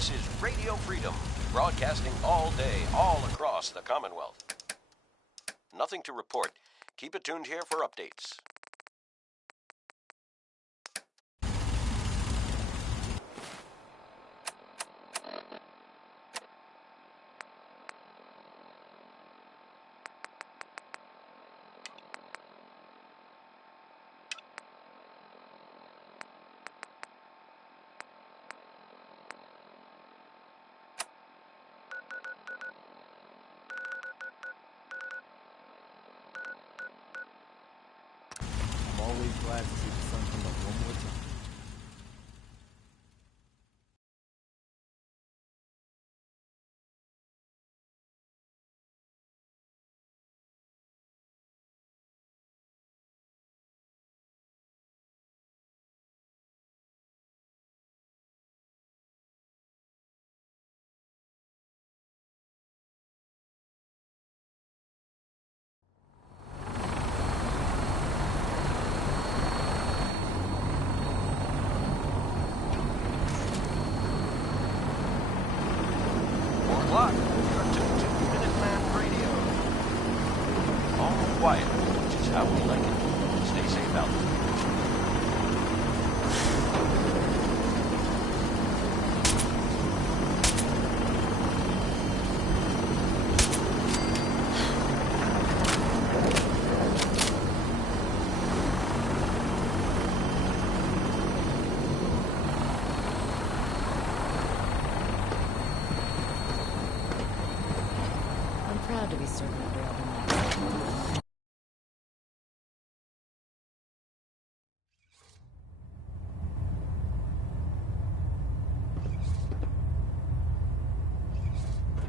This is Radio Freedom, broadcasting all day, all across the Commonwealth. Nothing to report. Keep it tuned here for updates. Always glad to see the sun come up one more time. Block, you're tuned to Minuteman Radio. All quiet, which is how we like it. Stay safe out there. Proud to be serving under other.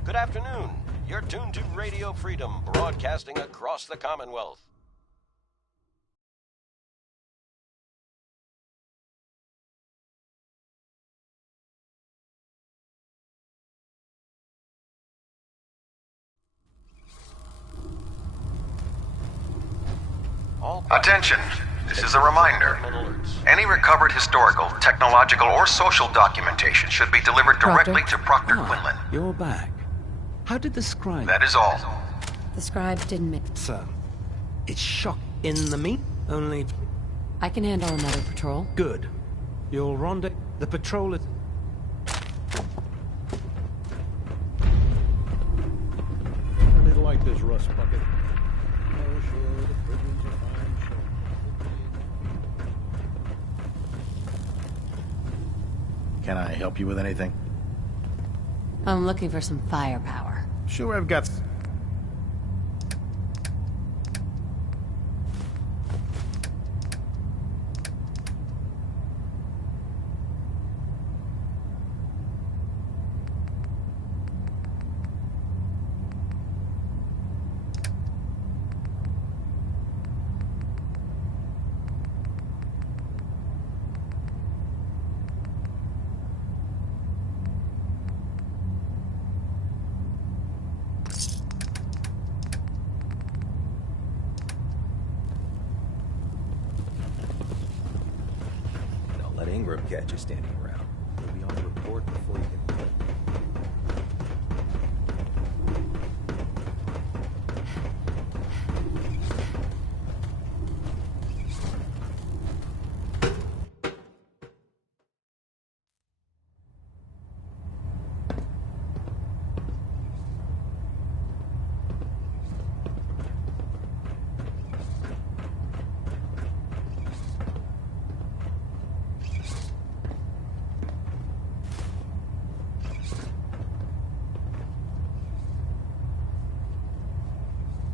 Good afternoon. You're tuned to Radio Freedom, broadcasting across the Commonwealth. Attention! This is a reminder. Any recovered historical, technological, or social documentation should be delivered directly to Proctor Quinlan. You're back. How did the scribe... That is all. The scribe didn't make... Sir, it's shock in the meat, only... I can handle another patrol. Good. You'll rendezvous... The patrol is... I didn't like this rust bucket. Oh, sure, the prisons are fine, sure. Can I help you with anything? I'm looking for some firepower. Sure, I've got... Let Ingram catch you standing around. You'll be on the report before you can...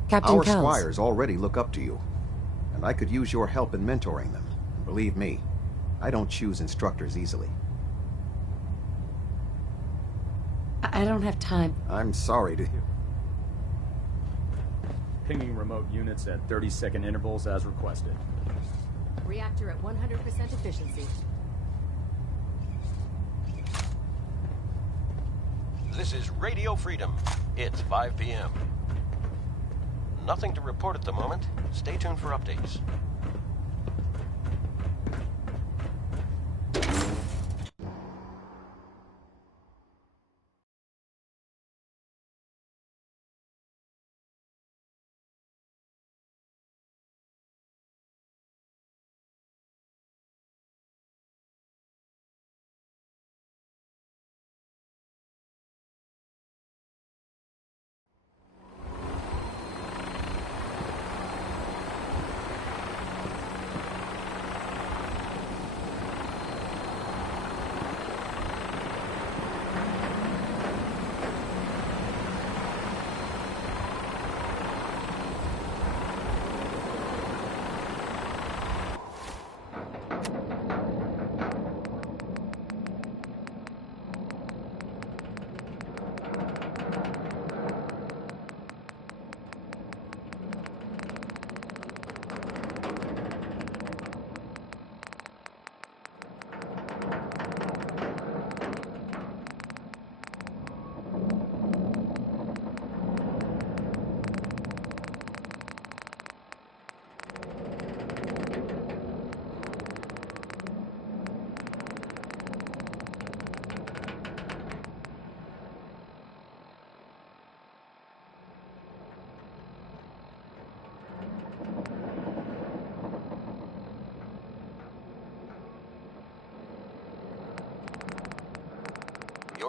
Captain Our Kells. squires already look up to you, and I could use your help in mentoring them. Believe me, I don't choose instructors easily. I don't have time. I'm sorry to hear. Pinging remote units at 30-second intervals as requested. Reactor at 100% efficiency. This is Radio Freedom. It's 5 p.m. Nothing to report at the moment. Stay tuned for updates.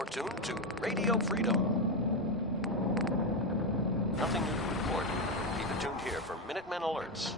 tuned to Radio Freedom. Nothing new to report. Keep it tuned here for Minutemen alerts.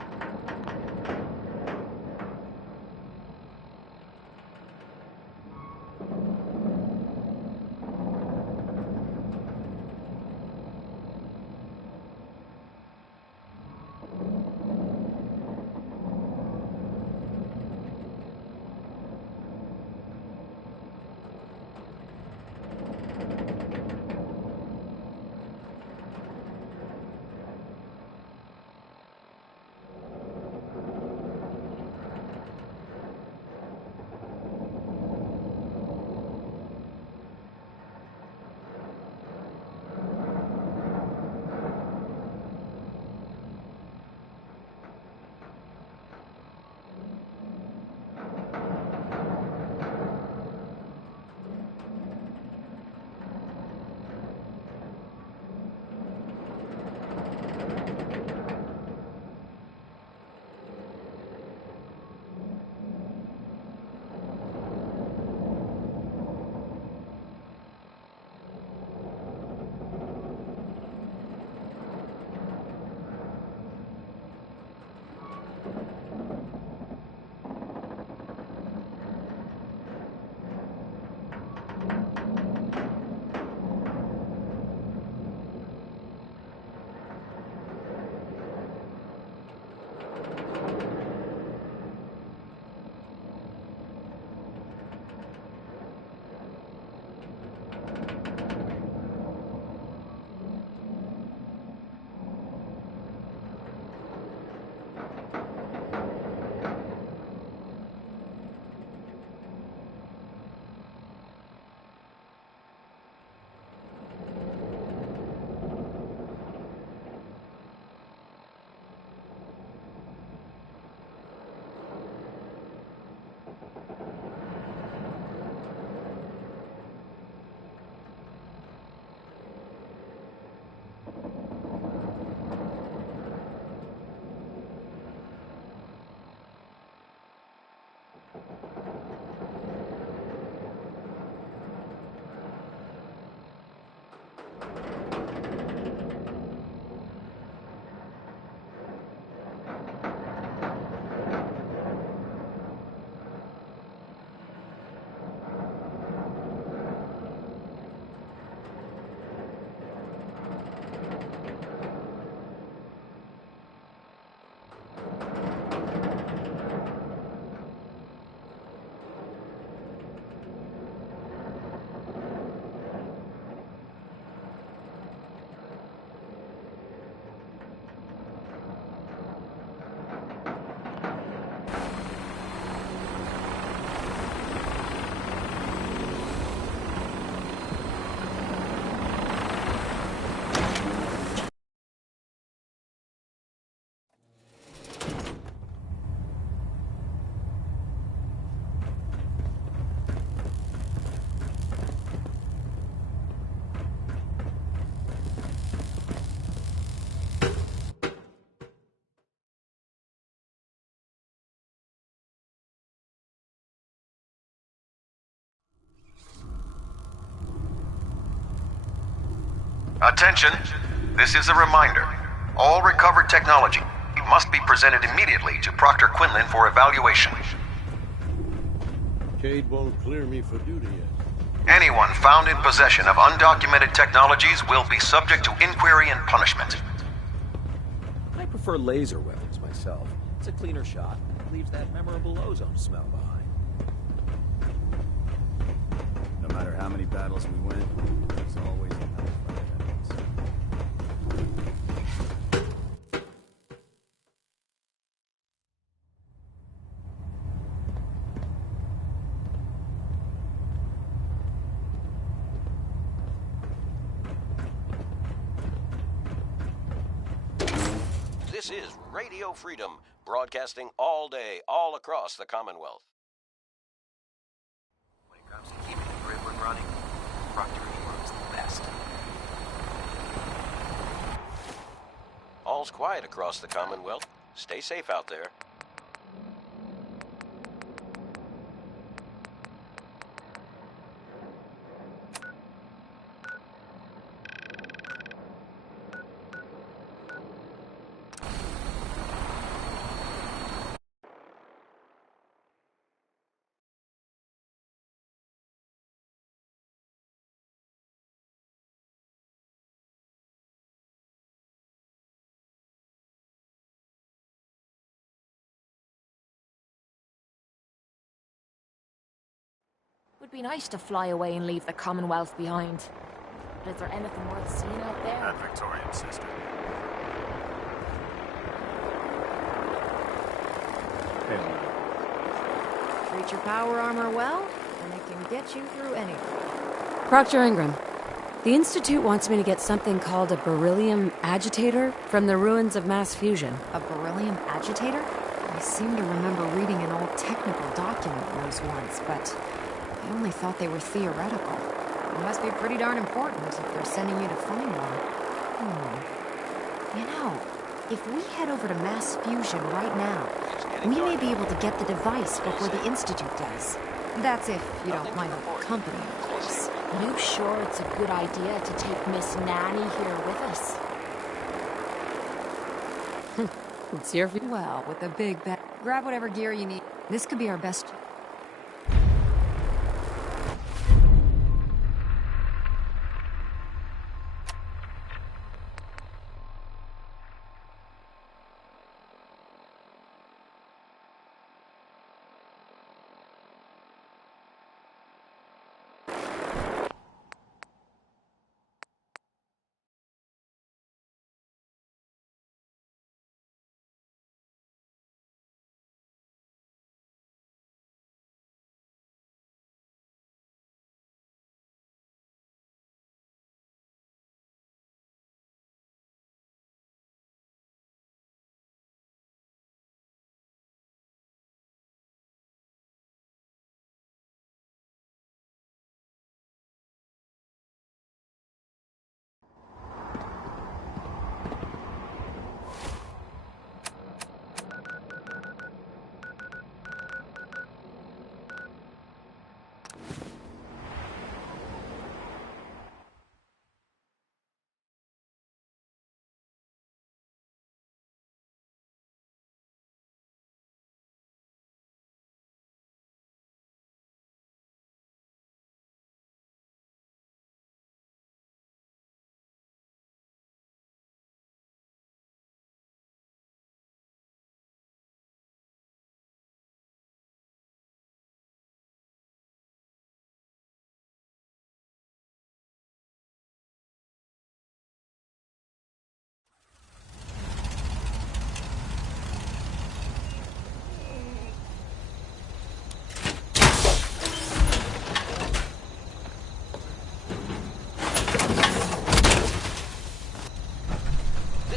Attention, this is a reminder. All recovered technology must be presented immediately to Proctor Quinlan for evaluation. Cade won't clear me for duty yet. Anyone found in possession of undocumented technologies will be subject to inquiry and punishment. I prefer laser weapons myself. It's a cleaner shot. It leaves that memorable ozone smell behind. No matter how many battles we win, there's always another fight ahead of us. This is Radio Freedom, broadcasting all day, all across the Commonwealth. When it comes to keeping the gridwork running, Proctor is the best. All's quiet across the Commonwealth. Stay safe out there. It'd be nice to fly away and leave the Commonwealth behind. But is there anything worth seeing out there? That Victorian system. Treat your power armor well, and it can get you through anything. Proctor Ingram, the Institute wants me to get something called a beryllium agitator from the ruins of mass fusion. A beryllium agitator? I seem to remember reading an old technical document on those once, but I only thought they were theoretical. It must be pretty darn important if they're sending you to find one. You know, if we head over to mass fusion right now, we may be able to get the device before the Institute does. That's if you don't mind the company, of course. You sure it's a good idea to take Miss Nanny here with us? It's your Well, with a big bag, grab whatever gear you need. This could be our best.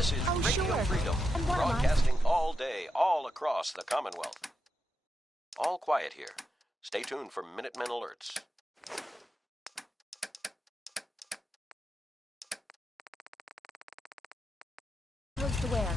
This is Radio Freedom, broadcasting all day, all across the Commonwealth. All quiet here. Stay tuned for Minutemen alerts. What's the where?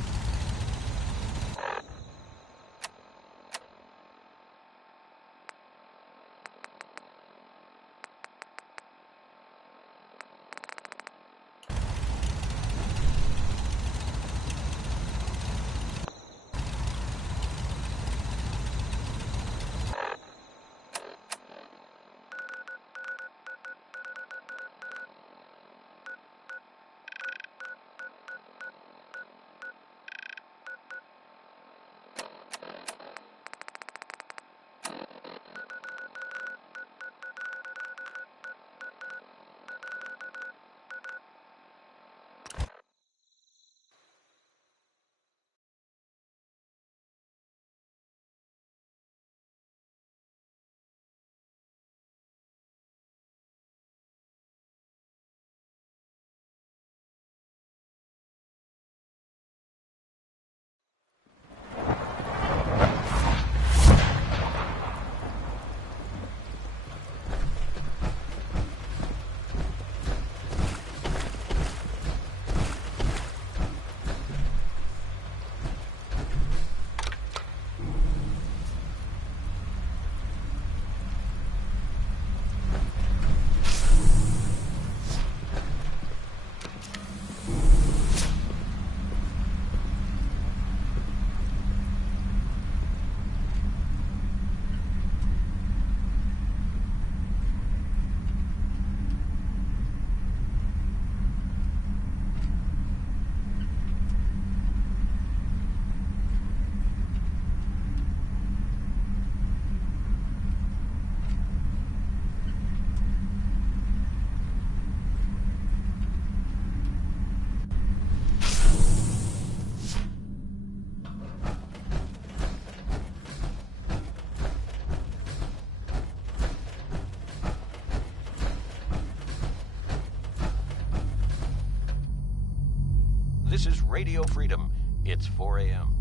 This is Radio Freedom. It's 4 a.m.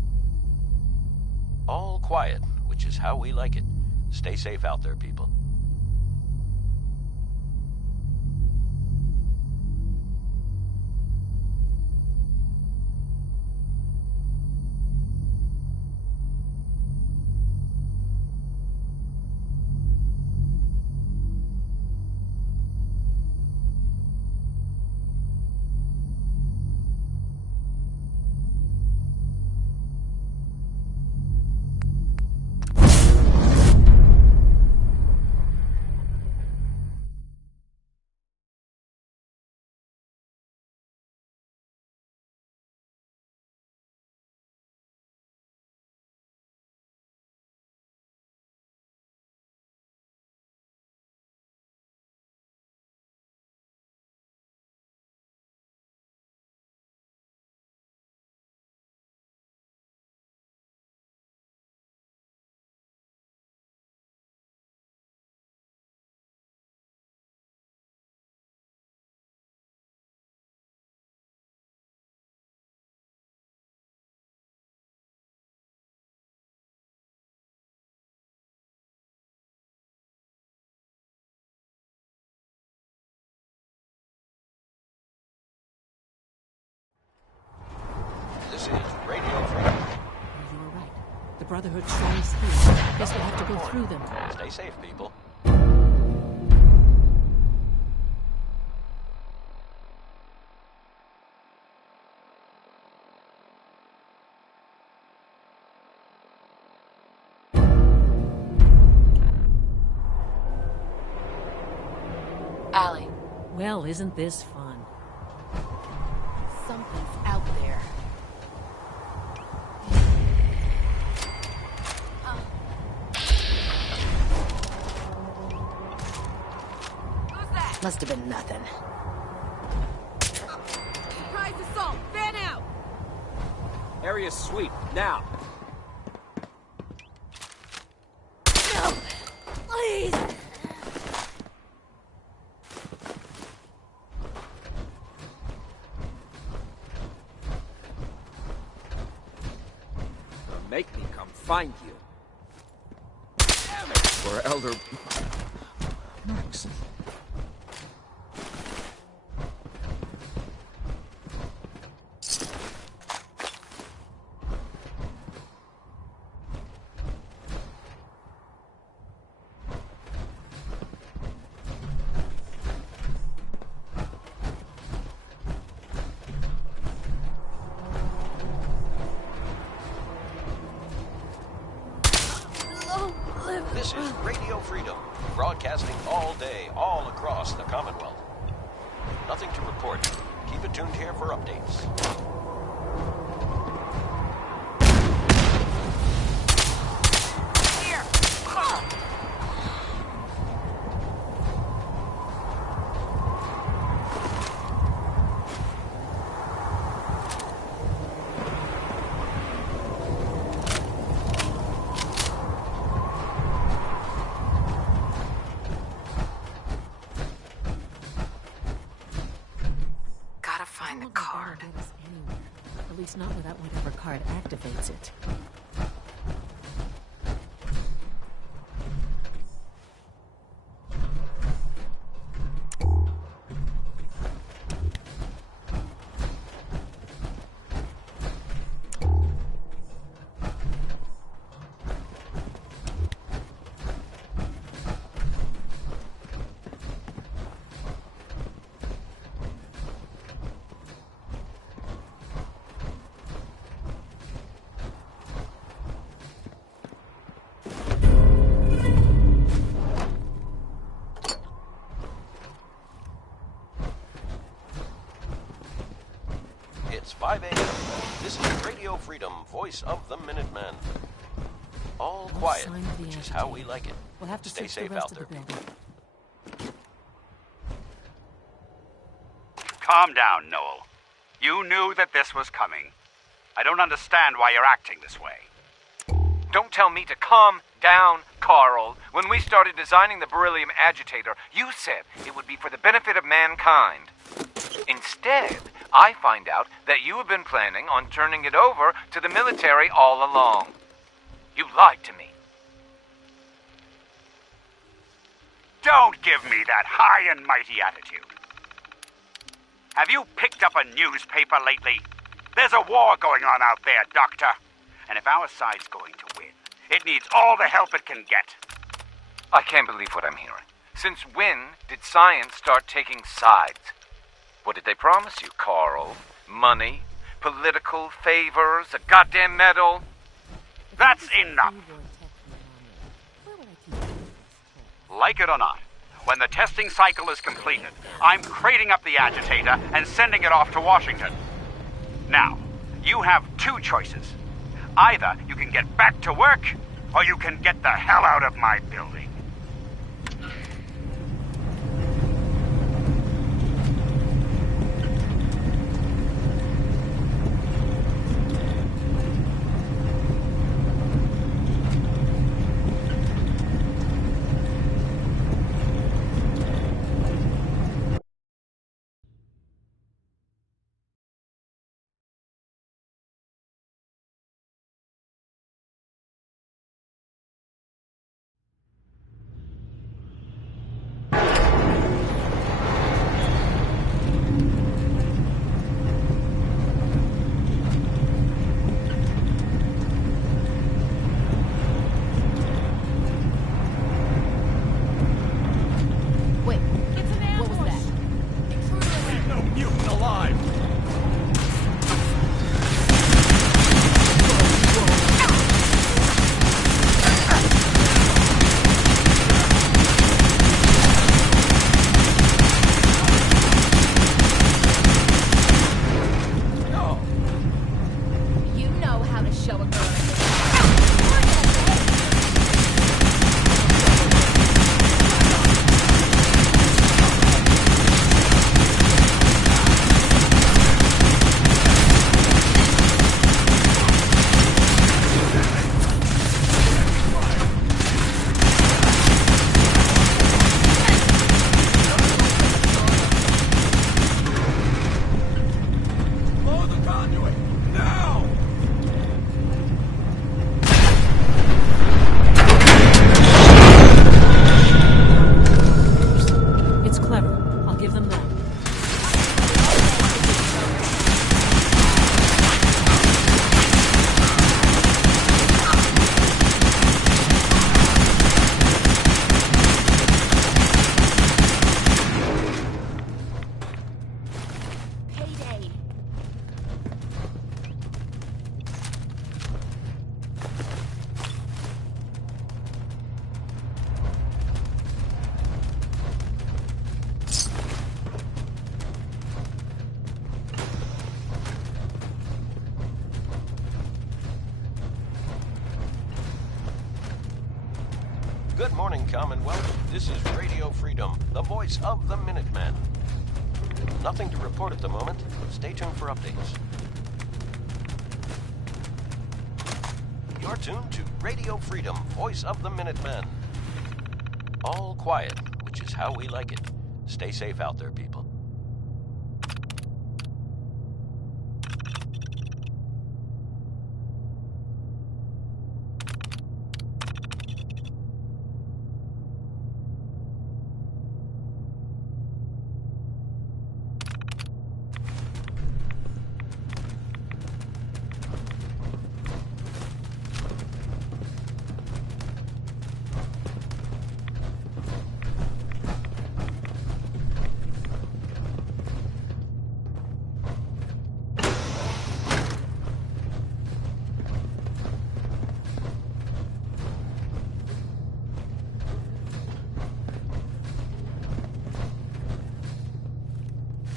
All quiet, which is how we like it. Stay safe out there, people. This is Radio Freedom. You were right. The Brotherhood's strong speed. Guess we'll have to go through them. Stay safe, people. Allie. Well, isn't this fun? Something's out there. Must have been nothing. Surprise assault! Fan out! Area sweep, now! No! Please! Make me come find you. Damn it! For Elder... Max. This is Radio Freedom, broadcasting all day, all across the Commonwealth. Nothing to report. Keep it tuned here for updates. Here! Gotta find the card. At least not without whatever card activates it. It's 5 a.m. This is Radio Freedom, voice of the Minutemen. All quiet, which is how we like it. We'll have to stay search safe the rest out of there, the people. building. Calm down, Noel. You knew that this was coming. I don't understand why you're acting this way. Don't tell me to calm down, Carl. When we started designing the beryllium agitator, you said it would be for the benefit of mankind. Instead, I find out that you have been planning on turning it over to the military all along. You lied to me. Don't give me that high and mighty attitude. Have you picked up a newspaper lately? There's a war going on out there, Doctor. And if our side's going to win, it needs all the help it can get. I can't believe what I'm hearing. Since when did science start taking sides? What did they promise you, Carl? Money? Political favors? A goddamn medal? That's enough. Like it or not, when the testing cycle is completed, I'm crating up the agitator and sending it off to Washington. Now, you have two choices. Either you can get back to work, or you can get the hell out of my building. Good morning, Commonwealth. This is Radio Freedom, the voice of the Minutemen. Nothing to report at the moment. Stay tuned for updates. You're tuned to Radio Freedom, voice of the Minutemen. All quiet, which is how we like it. Stay safe out there, people.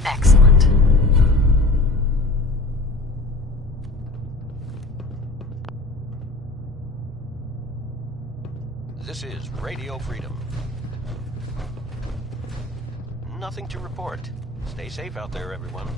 Excellent. This is Radio Freedom. Nothing to report. Stay safe out there, everyone.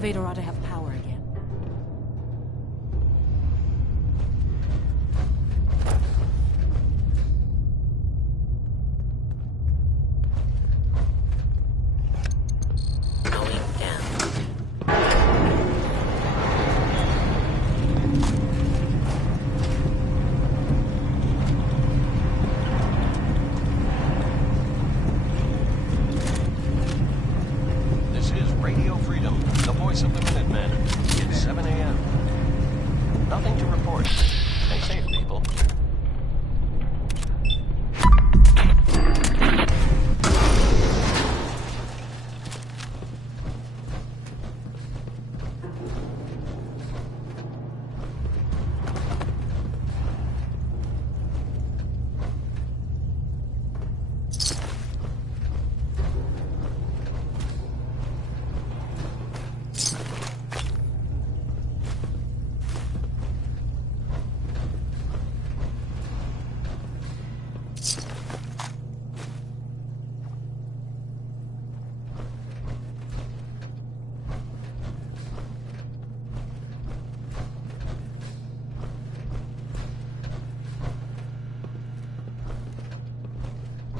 elevator ought to have power again.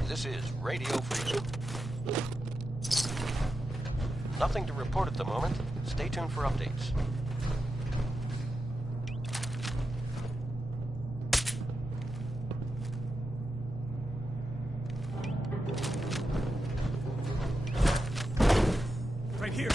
This is Radio Freedom. Nothing to report at the moment. Stay tuned for updates. Right here.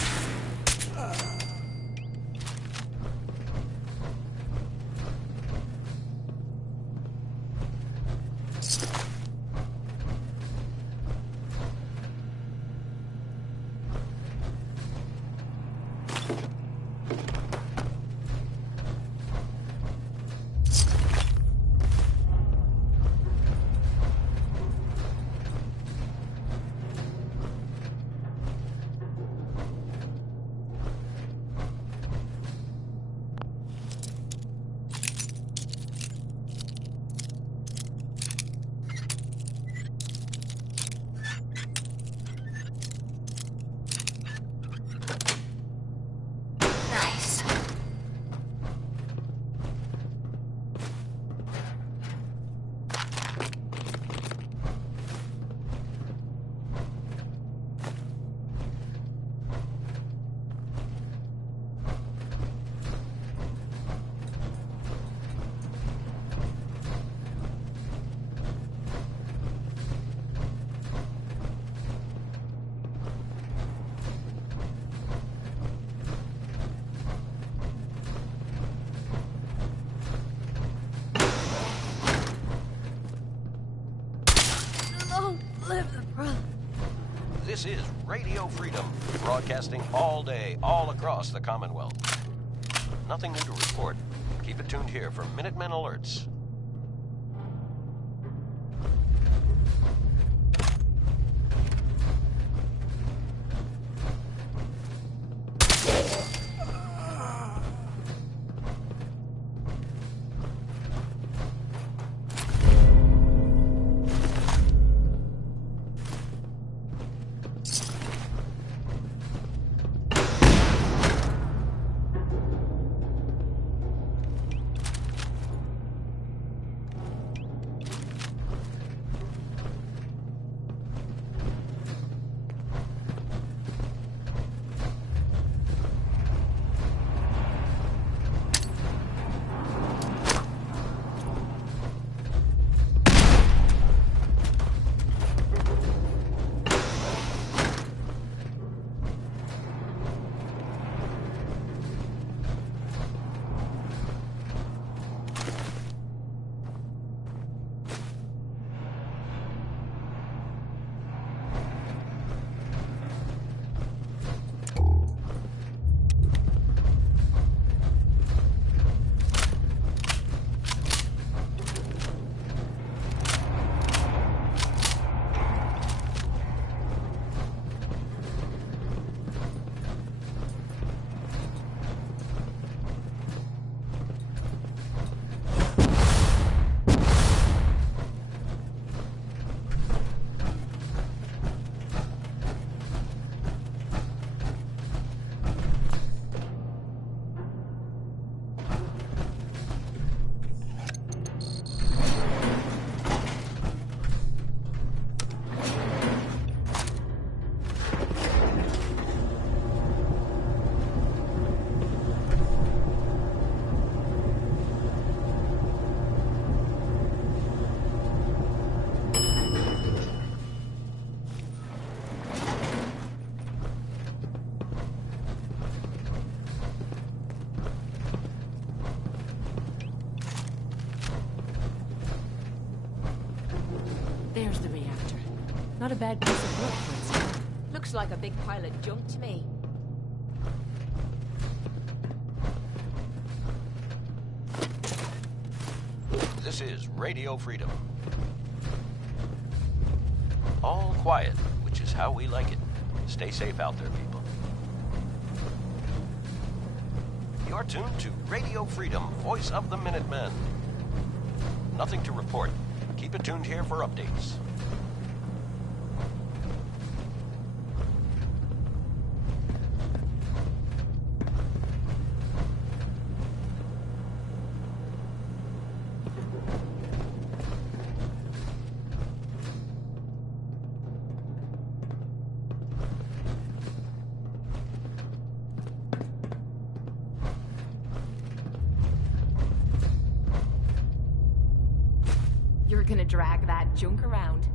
This is Radio Freedom, broadcasting all day, all across the Commonwealth. Nothing new to report. Keep it tuned here for Minutemen alerts. Not a bad piece of work, for instance. Looks like a big pile of junk to me. This is Radio Freedom. All quiet, which is how we like it. Stay safe out there, people. You're tuned to Radio Freedom, voice of the Minutemen. Nothing to report. Keep it tuned here for updates. You're gonna drag that junk around.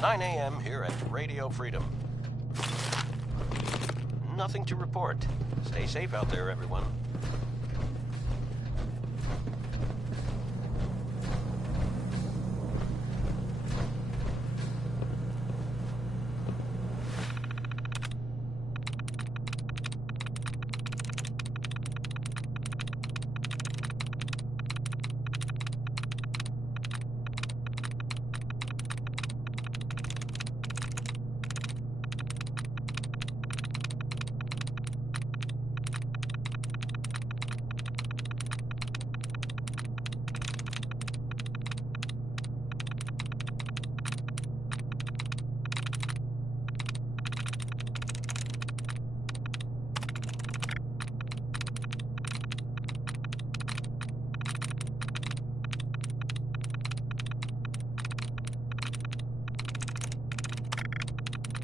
"9 a.m. here at Radio Freedom. Nothing to report. Stay safe out there, everyone."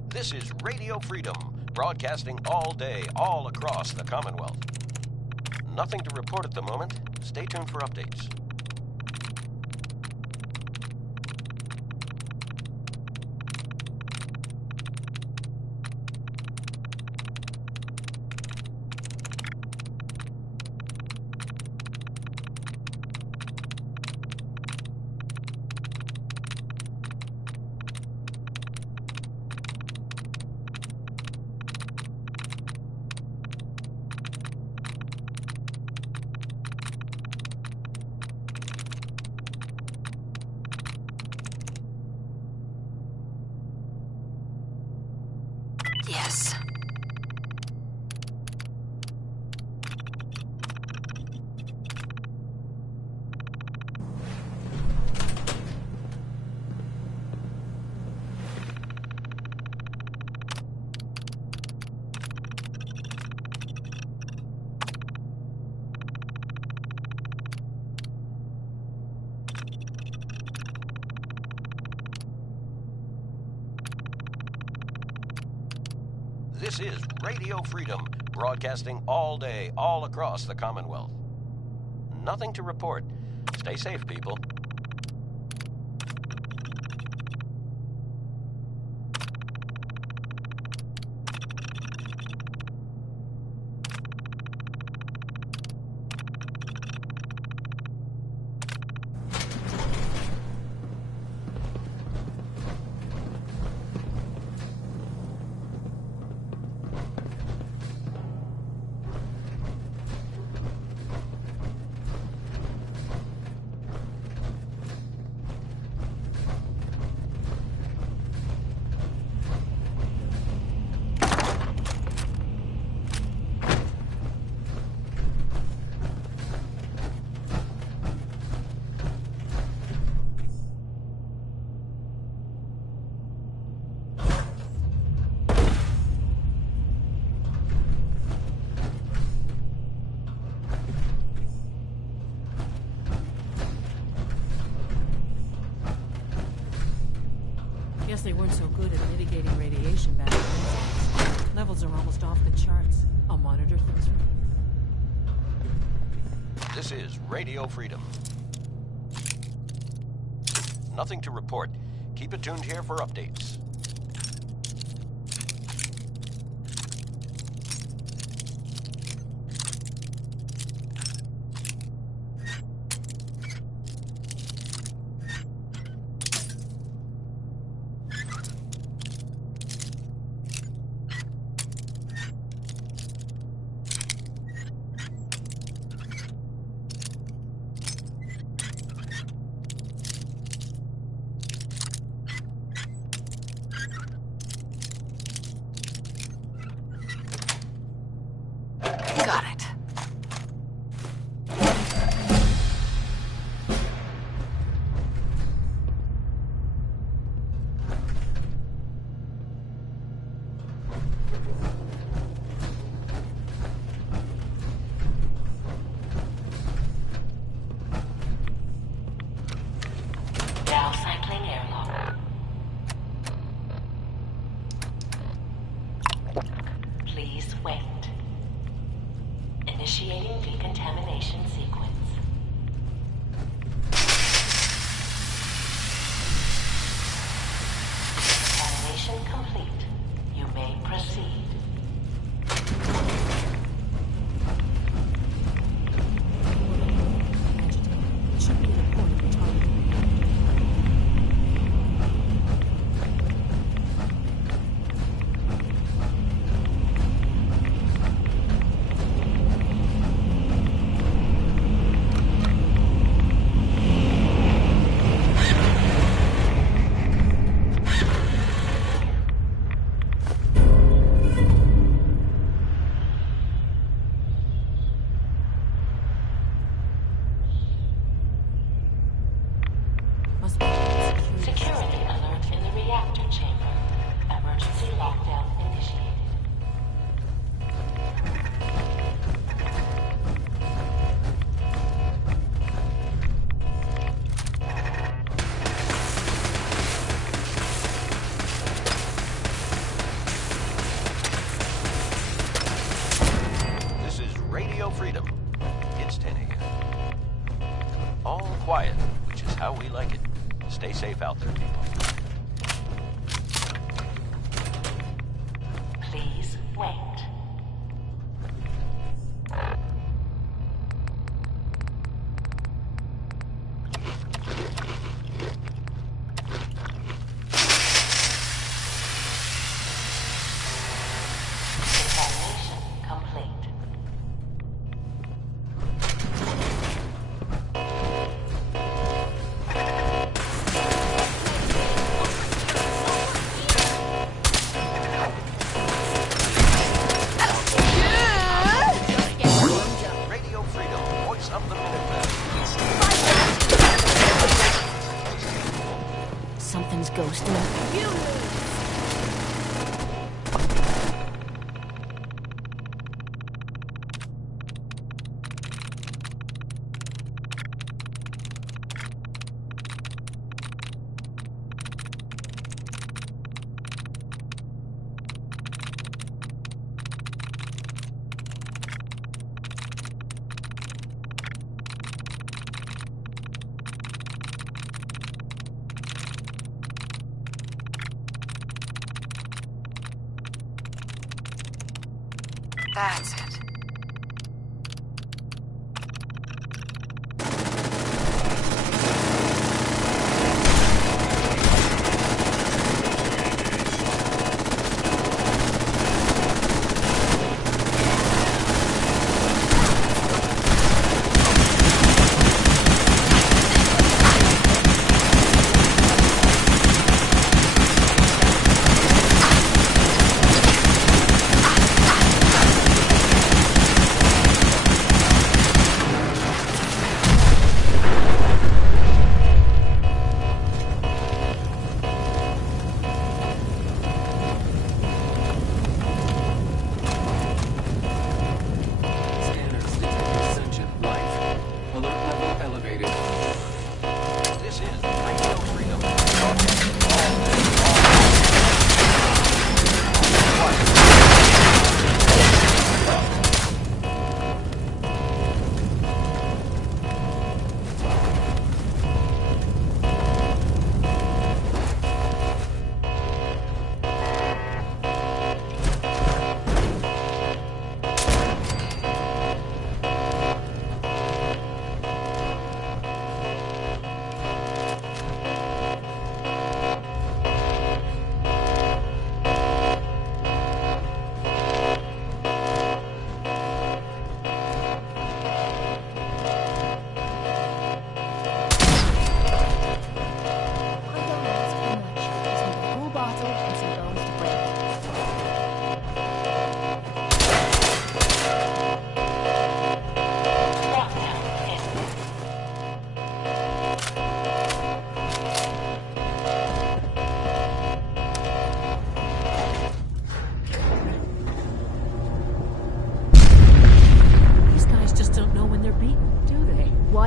This is Radio Freedom, broadcasting all day, all across the Commonwealth. Nothing to report at the moment. Stay tuned for updates. Yes. This is Radio Freedom, broadcasting all day, all across the Commonwealth. Nothing to report. Stay safe, people. Guess they weren't so good at mitigating radiation back then. Levels are almost off the charts. I'll monitor things from here. This is Radio Freedom. Nothing to report. Keep it tuned here for updates. Downcycling airlock. Please wait. Initiating decontamination sequence. Contamination complete. You may proceed. It should be in a point of the target. Security alert in the reactor chamber. Emergency lockdown initiated. This is Radio Freedom. It's 10 a.m. All quiet, which is how we like it. Stay safe out there, people. Please wait. Contamination complete. Radio Freedom, voice of the Minutemen. Something's ghosting. That's it.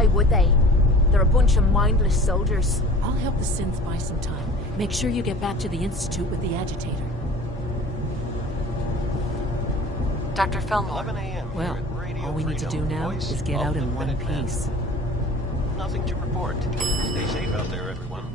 Why would they? They're a bunch of mindless soldiers. I'll help the synths buy some time. Make sure you get back to the Institute with the agitator. Dr. Fillmore. 11 a.m. Well, all we need to do now is get out in one piece. Nothing to report. Stay safe out there, everyone.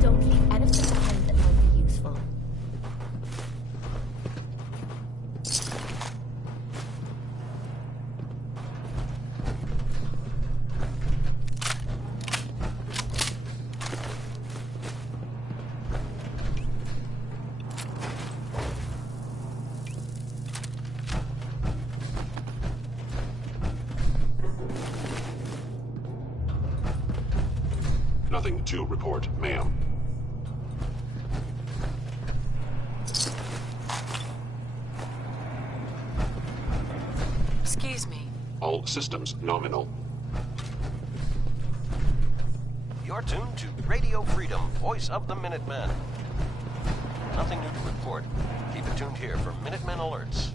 Don't leave anything behind that might be useful. Nothing to report, ma'am. Excuse me. All systems nominal. You're tuned to Radio Freedom, voice of the Minutemen. Nothing new to report. Keep it tuned here for Minutemen alerts.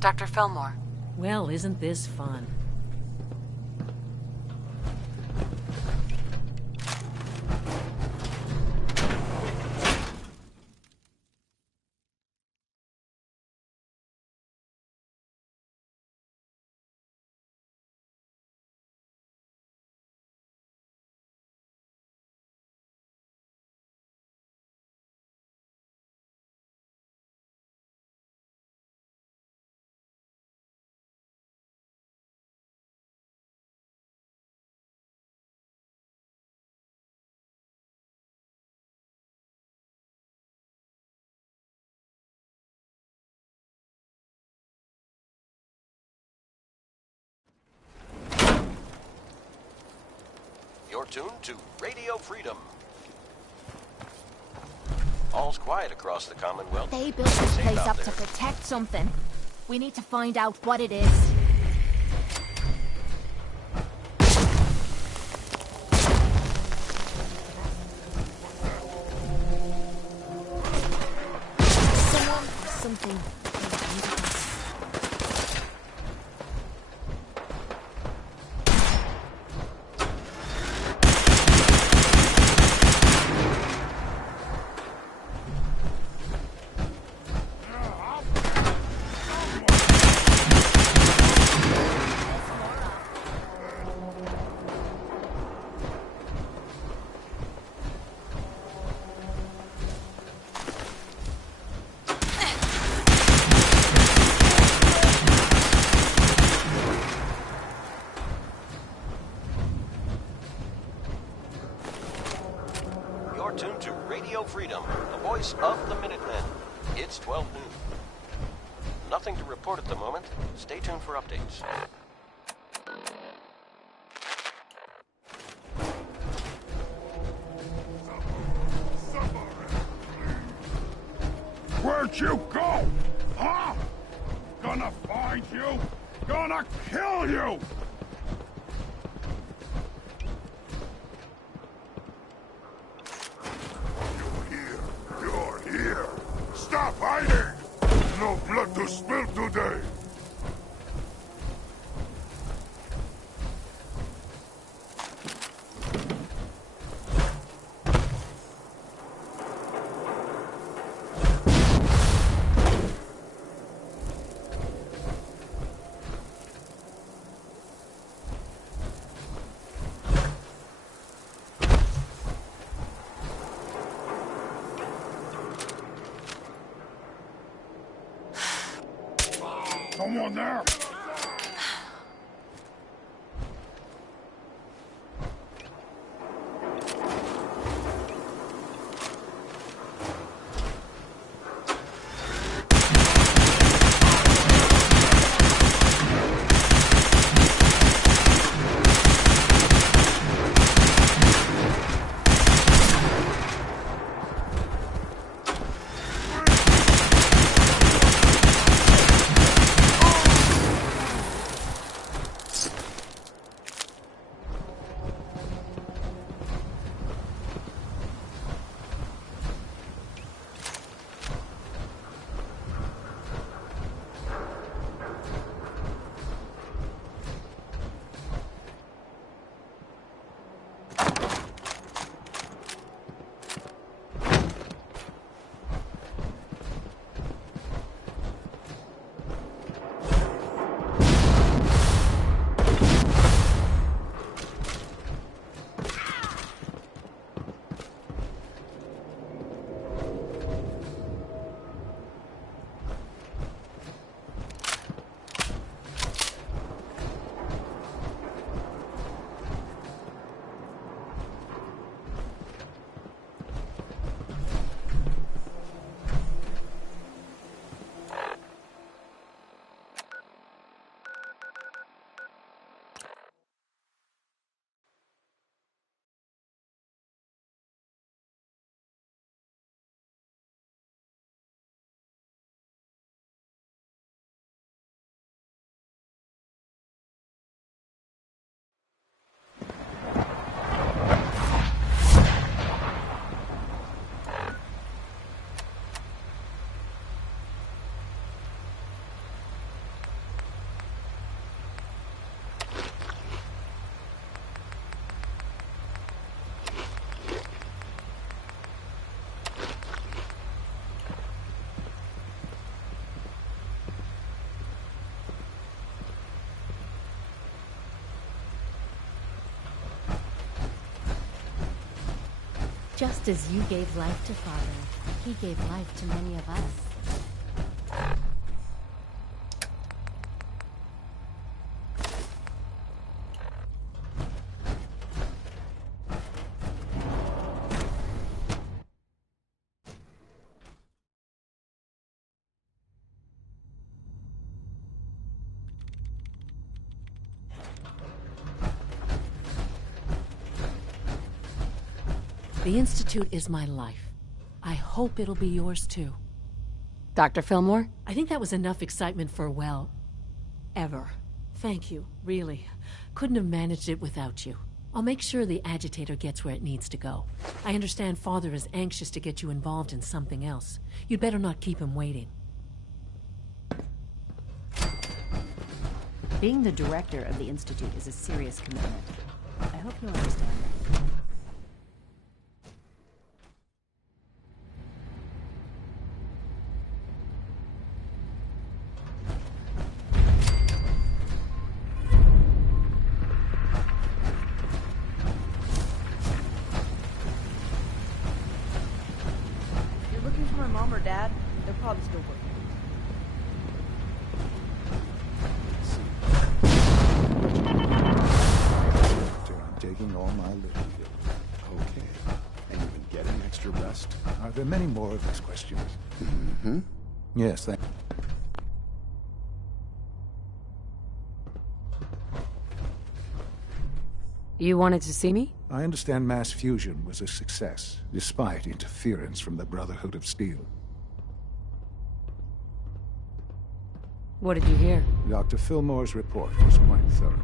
Dr. Fillmore. Well, isn't this fun? You're tuned to Radio Freedom. All's quiet across the Commonwealth. They built this Safe place out up there. to protect something. We need to find out what it is. Someone or something. You're tuned to Radio Freedom, the voice of the Minutemen. It's 12 noon. Nothing to report at the moment. Stay tuned for updates. Where'd you go? Huh? Gonna find you Gonna kill you! You're here! Stop hiding! No blood to spill today! Someone there! Just as you gave life to Father, he gave life to many of us. The Institute is my life. I hope it'll be yours too. Dr. Fillmore? I think that was enough excitement for, well, ever. Thank you, really. Couldn't have managed it without you. I'll make sure the agitator gets where it needs to go. I understand Father is anxious to get you involved in something else. You'd better not keep him waiting. Being the director of the Institute is a serious commitment. I hope you understand that. Mom or Dad, they're probably still working. I'm taking all my leave. Okay. And you've been getting extra rest? Are there many more of these questions? Mm-hmm. Yes, thank you. You wanted to see me? I understand mass fusion was a success, despite interference from the Brotherhood of Steel. What did you hear? Dr. Fillmore's report was quite thorough.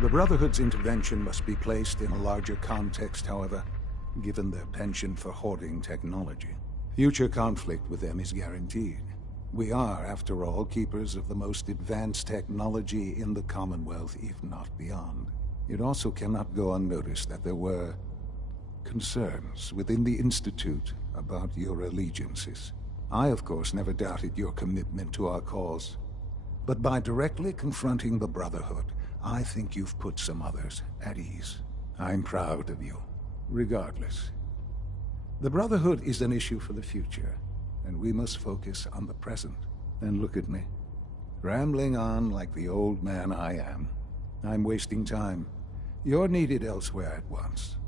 The Brotherhood's intervention must be placed in a larger context, however, given their penchant for hoarding technology. Future conflict with them is guaranteed. We are, after all, keepers of the most advanced technology in the Commonwealth, if not beyond. It also cannot go unnoticed that there were concerns within the Institute about your allegiances. I, of course, never doubted your commitment to our cause. But by directly confronting the Brotherhood, I think you've put some others at ease. I'm proud of you, regardless. The Brotherhood is an issue for the future, and we must focus on the present. And look at me, rambling on like the old man I am. I'm wasting time. You're needed elsewhere at once.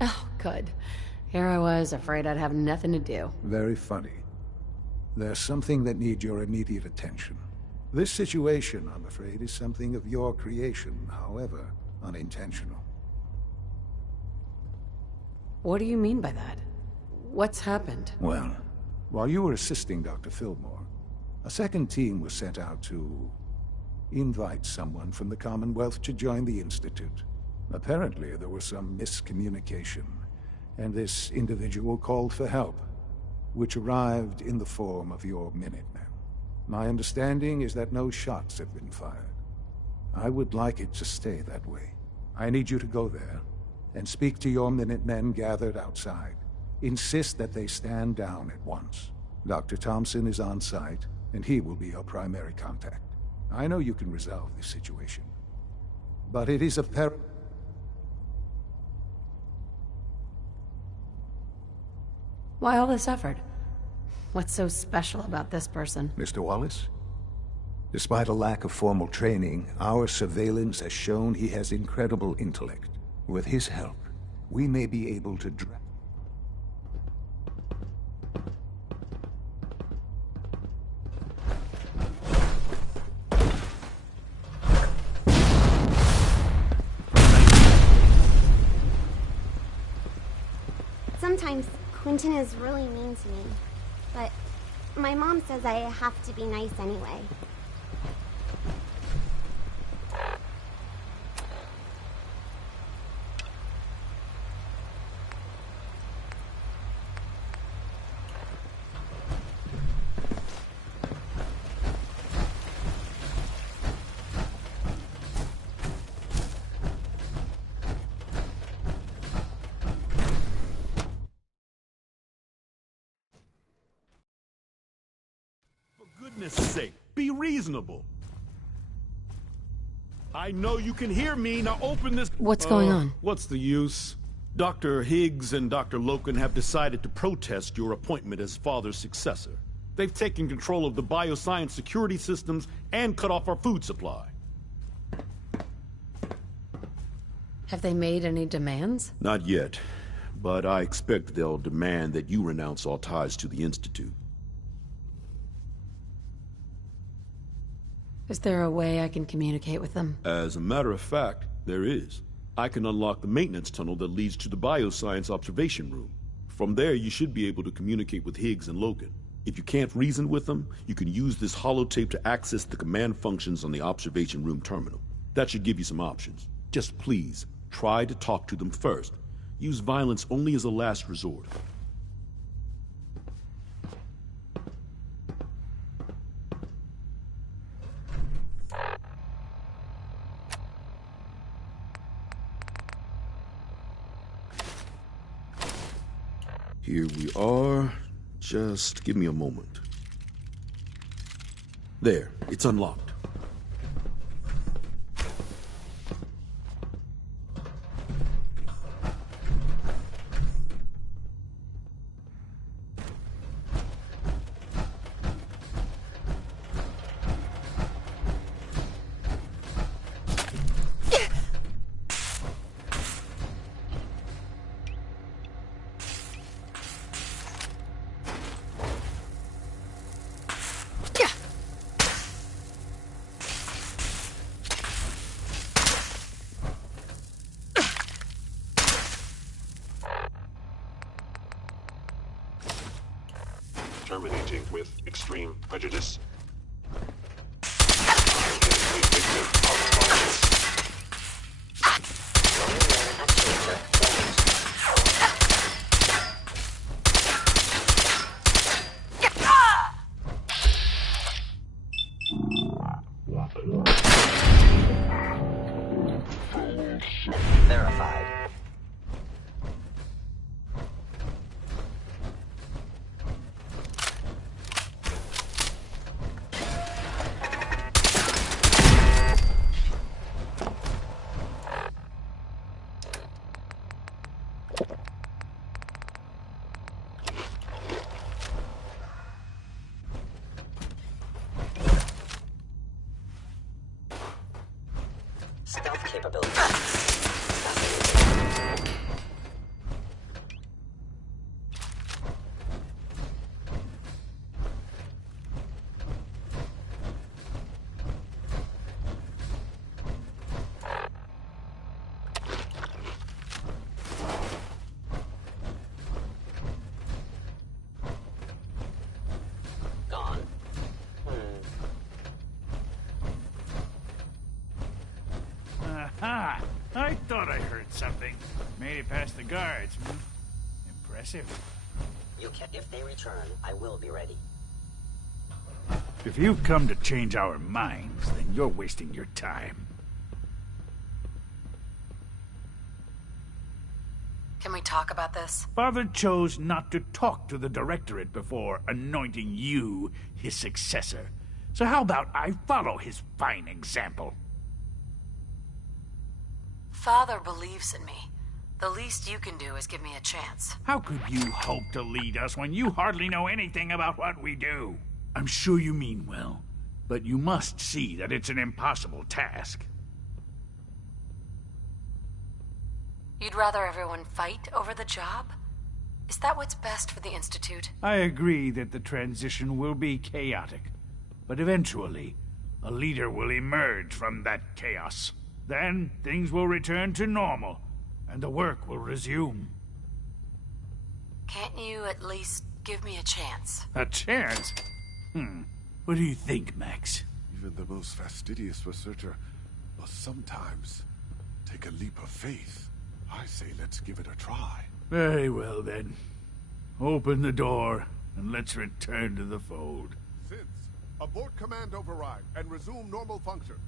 Oh, good. Here I was, afraid I'd have nothing to do. Very funny. There's something that needs your immediate attention. This situation, I'm afraid, is something of your creation, however unintentional. What do you mean by that? What's happened? Well, while you were assisting Dr. Fillmore, a second team was sent out to invite someone from the Commonwealth to join the Institute. Apparently, there was some miscommunication, and this individual called for help, which arrived in the form of your Minutemen. My understanding is that no shots have been fired. I would like it to stay that way. I need you to go there and speak to your Minutemen gathered outside. Insist that they stand down at once. Dr. Thompson is on site, and he will be your primary contact. I know you can resolve this situation, but it is apparent... Why all this effort? What's so special about this person? Mr. Wallace? Despite a lack of formal training, our surveillance has shown he has incredible intellect. With his help, we may be able to Sometimes Quentin is really mean to me, but my mom says I have to be nice anyway. Goodness sake, be reasonable. I know you can hear me. Now open this... What's going on? What's the use? Dr. Higgs and Dr. Loken have decided to protest your appointment as Father's successor. They've taken control of the bioscience security systems and cut off our food supply. Have they made any demands? Not yet, but I expect they'll demand that you renounce all ties to the Institute. Is there a way I can communicate with them? As a matter of fact, there is. I can unlock the maintenance tunnel that leads to the bioscience observation room. From there, you should be able to communicate with Higgs and Logan. If you can't reason with them, you can use this holotape to access the command functions on the observation room terminal. That should give you some options. Just please, try to talk to them first. Use violence only as a last resort. Here we are. Just give me a moment. There, it's unlocked. terminating with extreme prejudice. Verified. Stealth capability. Gone. Aha! I thought I heard something. Made it past the guards. Impressive. If they return, I will be ready. If you've come to change our minds, then you're wasting your time. Can we talk about this? Father chose not to talk to the Directorate before anointing you his successor. So how about I follow his fine example? Father believes in me. The least you can do is give me a chance. How could you hope to lead us when you hardly know anything about what we do? I'm sure you mean well, but you must see that it's an impossible task. You'd rather everyone fight over the job? Is that what's best for the Institute? I agree that the transition will be chaotic, but eventually, a leader will emerge from that chaos. Then, things will return to normal, and the work will resume. Can't you at least give me a chance? A chance? What do you think, Max? Even the most fastidious researcher must sometimes take a leap of faith. I say let's give it a try. Very well, then. Open the door, and let's return to the fold. Since, abort command override and resume normal functions.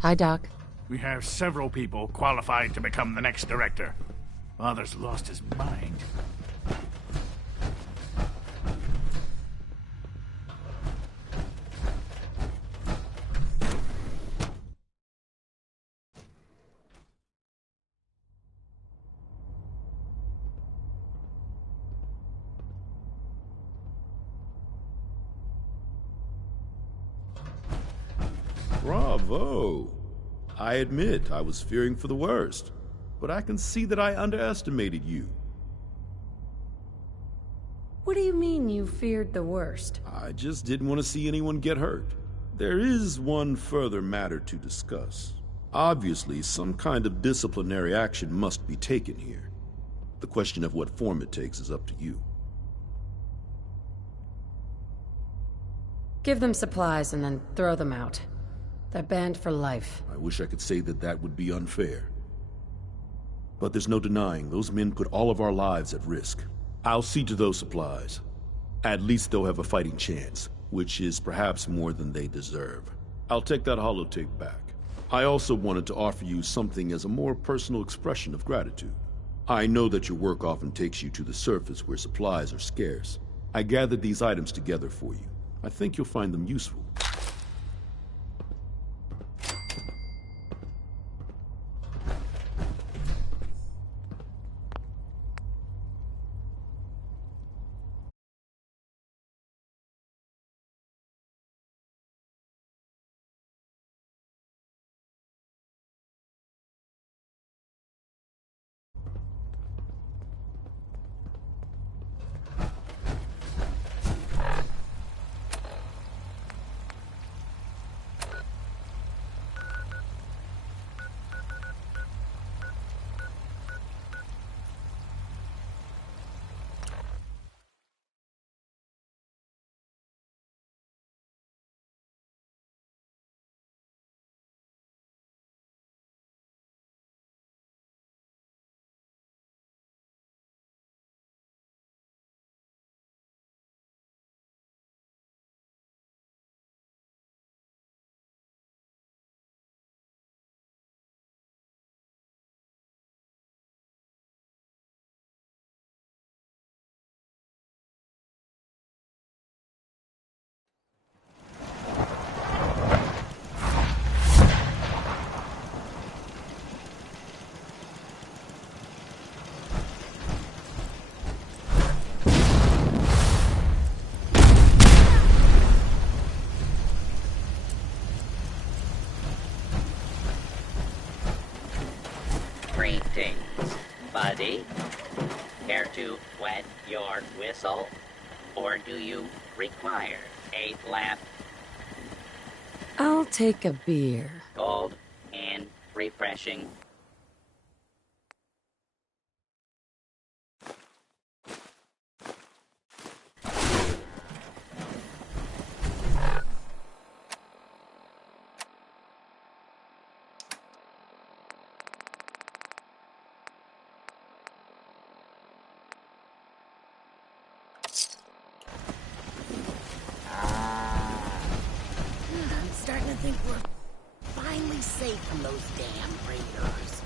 Hi, Doc. We have several people qualified to become the next director. Father's lost his mind. Bravo! I admit I was fearing for the worst, but I can see that I underestimated you. What do you mean you feared the worst? I just didn't want to see anyone get hurt. There is one further matter to discuss. Obviously, some kind of disciplinary action must be taken here. The question of what form it takes is up to you. Give them supplies and then throw them out. They're banned for life. I wish I could say that that would be unfair. But there's no denying those men put all of our lives at risk. I'll see to those supplies. At least they'll have a fighting chance, which is perhaps more than they deserve. I'll take that holotape back. I also wanted to offer you something as a more personal expression of gratitude. I know that your work often takes you to the surface where supplies are scarce. I gathered these items together for you. I think you'll find them useful. Greetings, buddy. Care to wet your whistle? Or do you require a lap? I'll take a beer. Cold and refreshing. I'm starting to think we're finally safe from those damn raiders.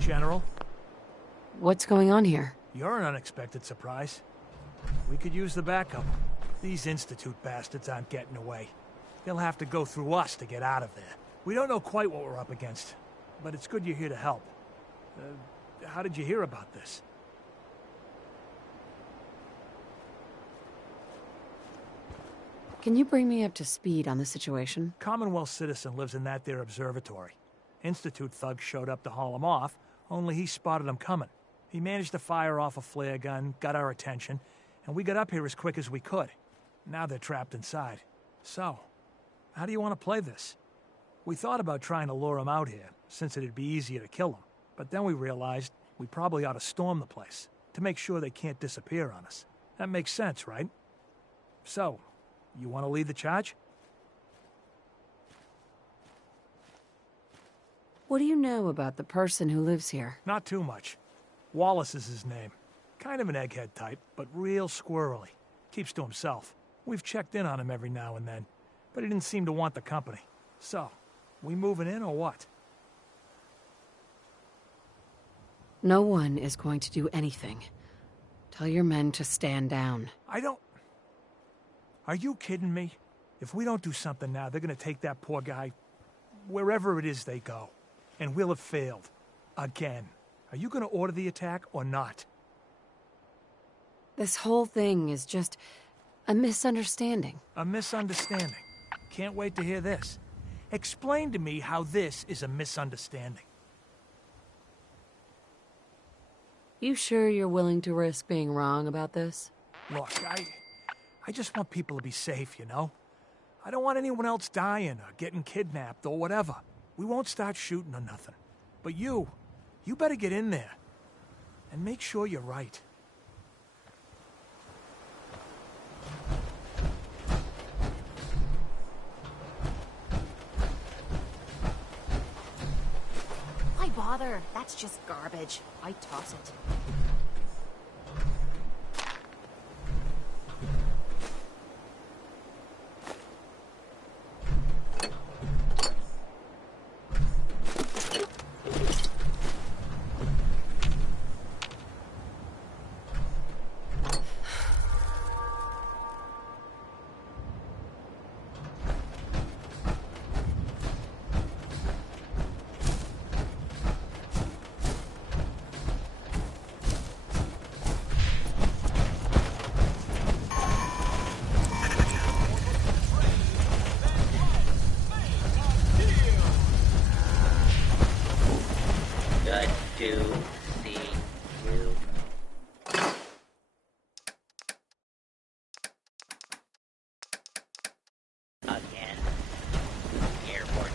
General? What's going on here? You're an unexpected surprise. We could use the backup. These Institute bastards aren't getting away. They'll have to go through us to get out of there. We don't know quite what we're up against, but it's good you're here to help. How did you hear about this? Can you bring me up to speed on the situation? Commonwealth citizen lives in that there observatory. Institute thugs showed up to haul him off, only he spotted them coming. He managed to fire off a flare gun, got our attention, and we got up here as quick as we could. Now they're trapped inside. So, how do you want to play this? We thought about trying to lure them out here, since it'd be easier to kill them. But then we realized we probably ought to storm the place, to make sure they can't disappear on us. That makes sense, right? So, you want to lead the charge? What do you know about the person who lives here? Not too much. Wallace is his name. Kind of an egghead type, but real squirrely. Keeps to himself. We've checked in on him every now and then, but he didn't seem to want the company. So, we moving in or what? No one is going to do anything. Tell your men to stand down. Are you kidding me? If we don't do something now, they're gonna take that poor guy wherever it is they go. And we'll have failed. Again. Are you gonna order the attack or not? This whole thing is just a misunderstanding. A misunderstanding? Can't wait to hear this. Explain to me how this is a misunderstanding. You sure you're willing to risk being wrong about this? Look, I just want people to be safe, you know? I don't want anyone else dying or getting kidnapped or whatever. We won't start shooting or nothing. But you better get in there. And make sure you're right. bother. That's just garbage. I toss it. Good to see you. Again. Airport.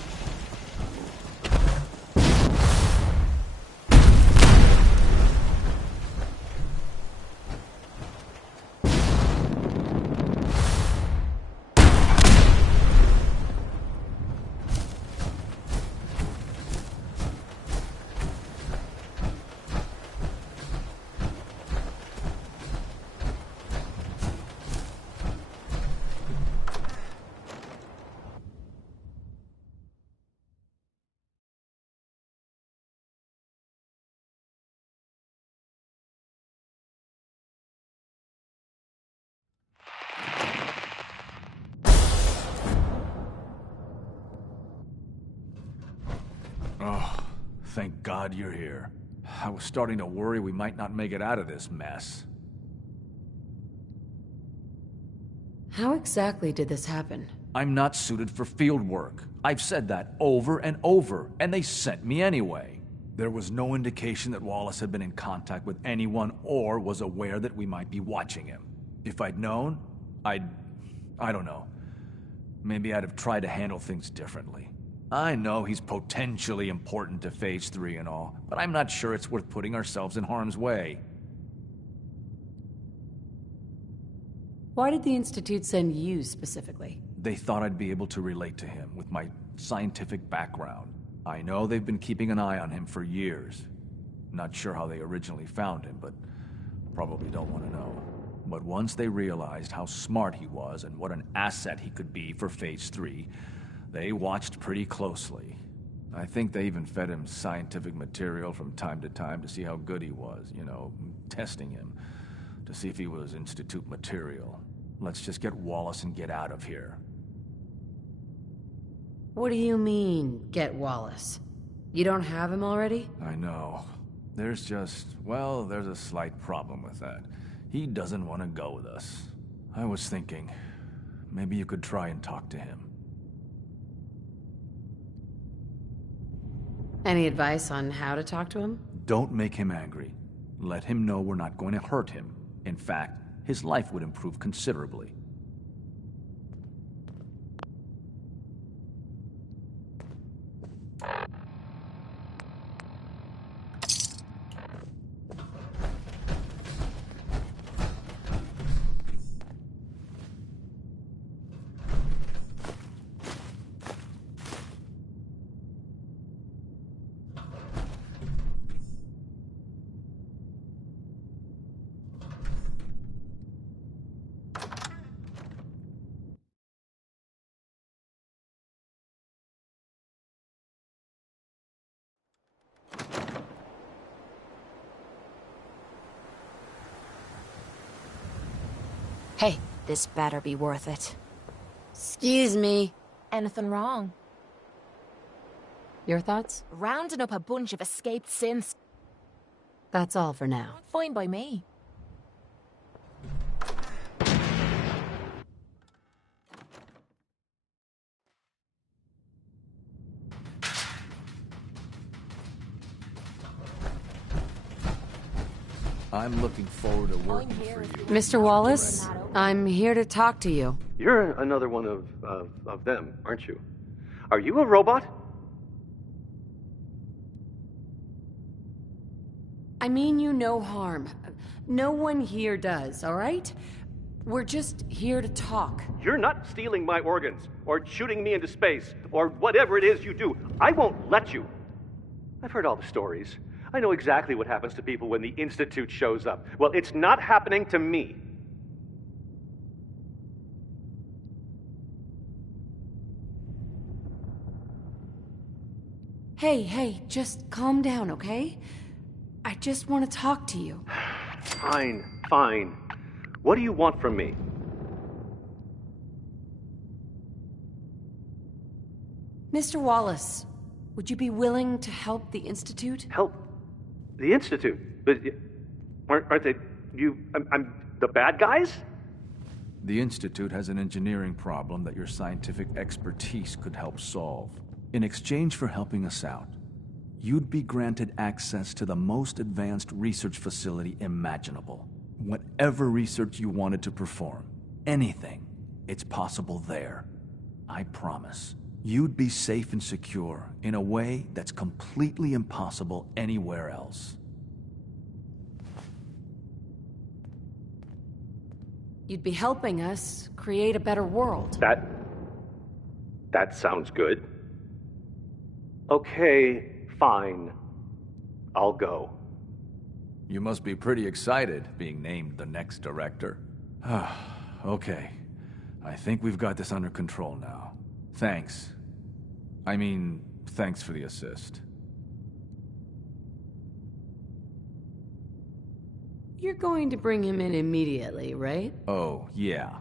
Oh, thank God you're here. I was starting to worry we might not make it out of this mess. How exactly did this happen? I'm not suited for field work. I've said that over and over, and they sent me anyway. There was no indication that Wallace had been in contact with anyone or was aware that we might be watching him. If I'd known, I don't know. Maybe I'd have tried to handle things differently. I know he's potentially important to Phase 3 and all, but I'm not sure it's worth putting ourselves in harm's way. Why did the Institute send you specifically? They thought I'd be able to relate to him with my scientific background. I know they've been keeping an eye on him for years. Not sure how they originally found him, but probably don't want to know. But once they realized how smart he was and what an asset he could be for Phase 3, they watched pretty closely. I think they even fed him scientific material from time to time to see how good he was, you know, testing him, to see if he was Institute material. Let's just get Wallace and get out of here. What do you mean, get Wallace? You don't have him already? I know. There's a slight problem with that. He doesn't want to go with us. I was thinking, maybe you could try and talk to him. Any advice on how to talk to him? Don't make him angry. Let him know we're not going to hurt him. In fact, his life would improve considerably. Hey, this better be worth it. Excuse me. Anything wrong? Your thoughts? Rounding up a bunch of escaped synths. That's all for now. Fine by me. I'm looking forward to working for you. Mr. Wallace, I'm here to talk to you. You're another one of them, aren't you? Are you a robot? I mean you no harm. No one here does, all right? We're just here to talk. You're not stealing my organs, or shooting me into space, or whatever it is you do. I won't let you. I've heard all the stories. I know exactly what happens to people when the Institute shows up. Well, it's not happening to me. Hey, just calm down, okay? I just want to talk to you. Fine. What do you want from me? Mr. Wallace, would you be willing to help the Institute? Help? The Institute? But aren't they... I'm the bad guys? The Institute has an engineering problem that your scientific expertise could help solve. In exchange for helping us out, you'd be granted access to the most advanced research facility imaginable. Whatever research you wanted to perform, anything, it's possible there. I promise. You'd be safe and secure in a way that's completely impossible anywhere else. You'd be helping us create a better world. That sounds good. Okay, fine. I'll go. You must be pretty excited being named the next director. Okay. I think we've got this under control now. Thanks. Thanks for the assist. You're going to bring him in immediately, right? Oh, yeah.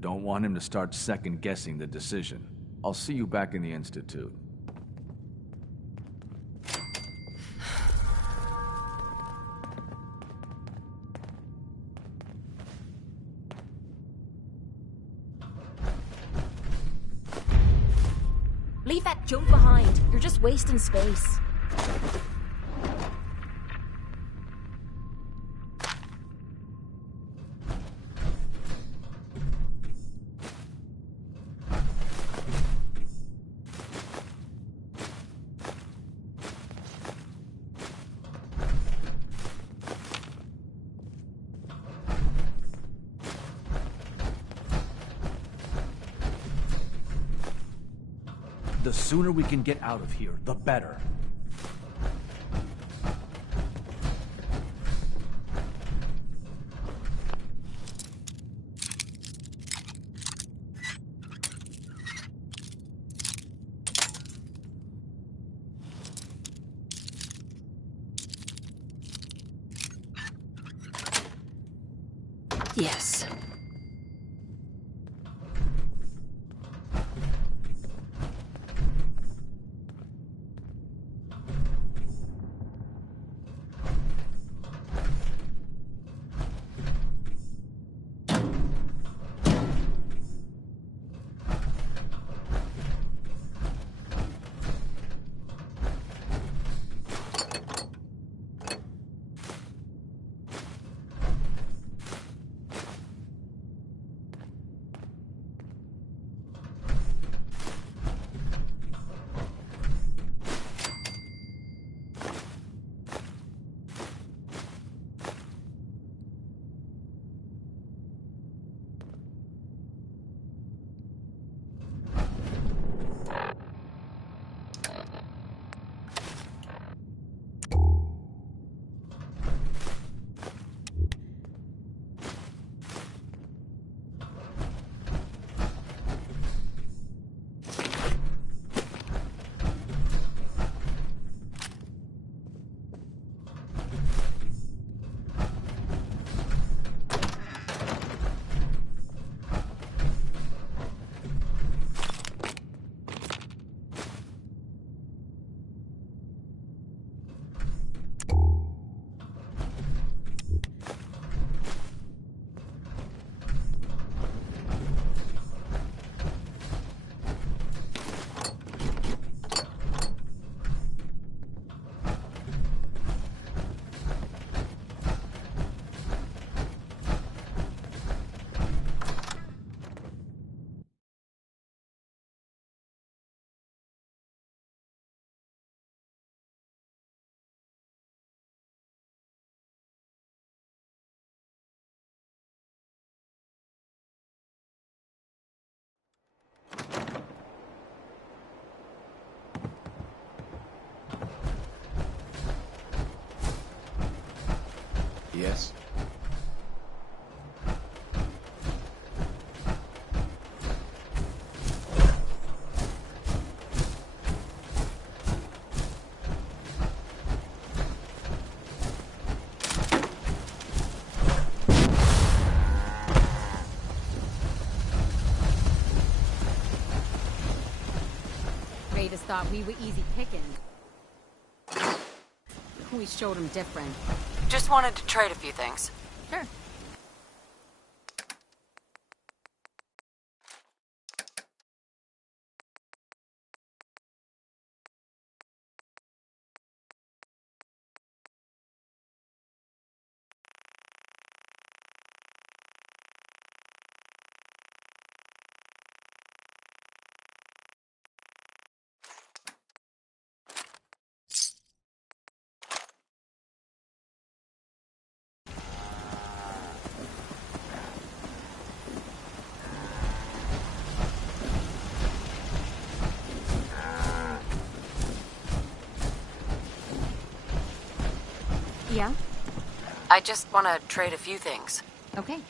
Don't want him to start second-guessing the decision. I'll see you back in the Institute. Leave that junk behind. You're just wasting space. The sooner we can get out of here, the better. Yes. made us thought we were easy picking. We showed them different. Just wanted to trade a few things. Sure. Yeah? I just want to trade a few things. Okay.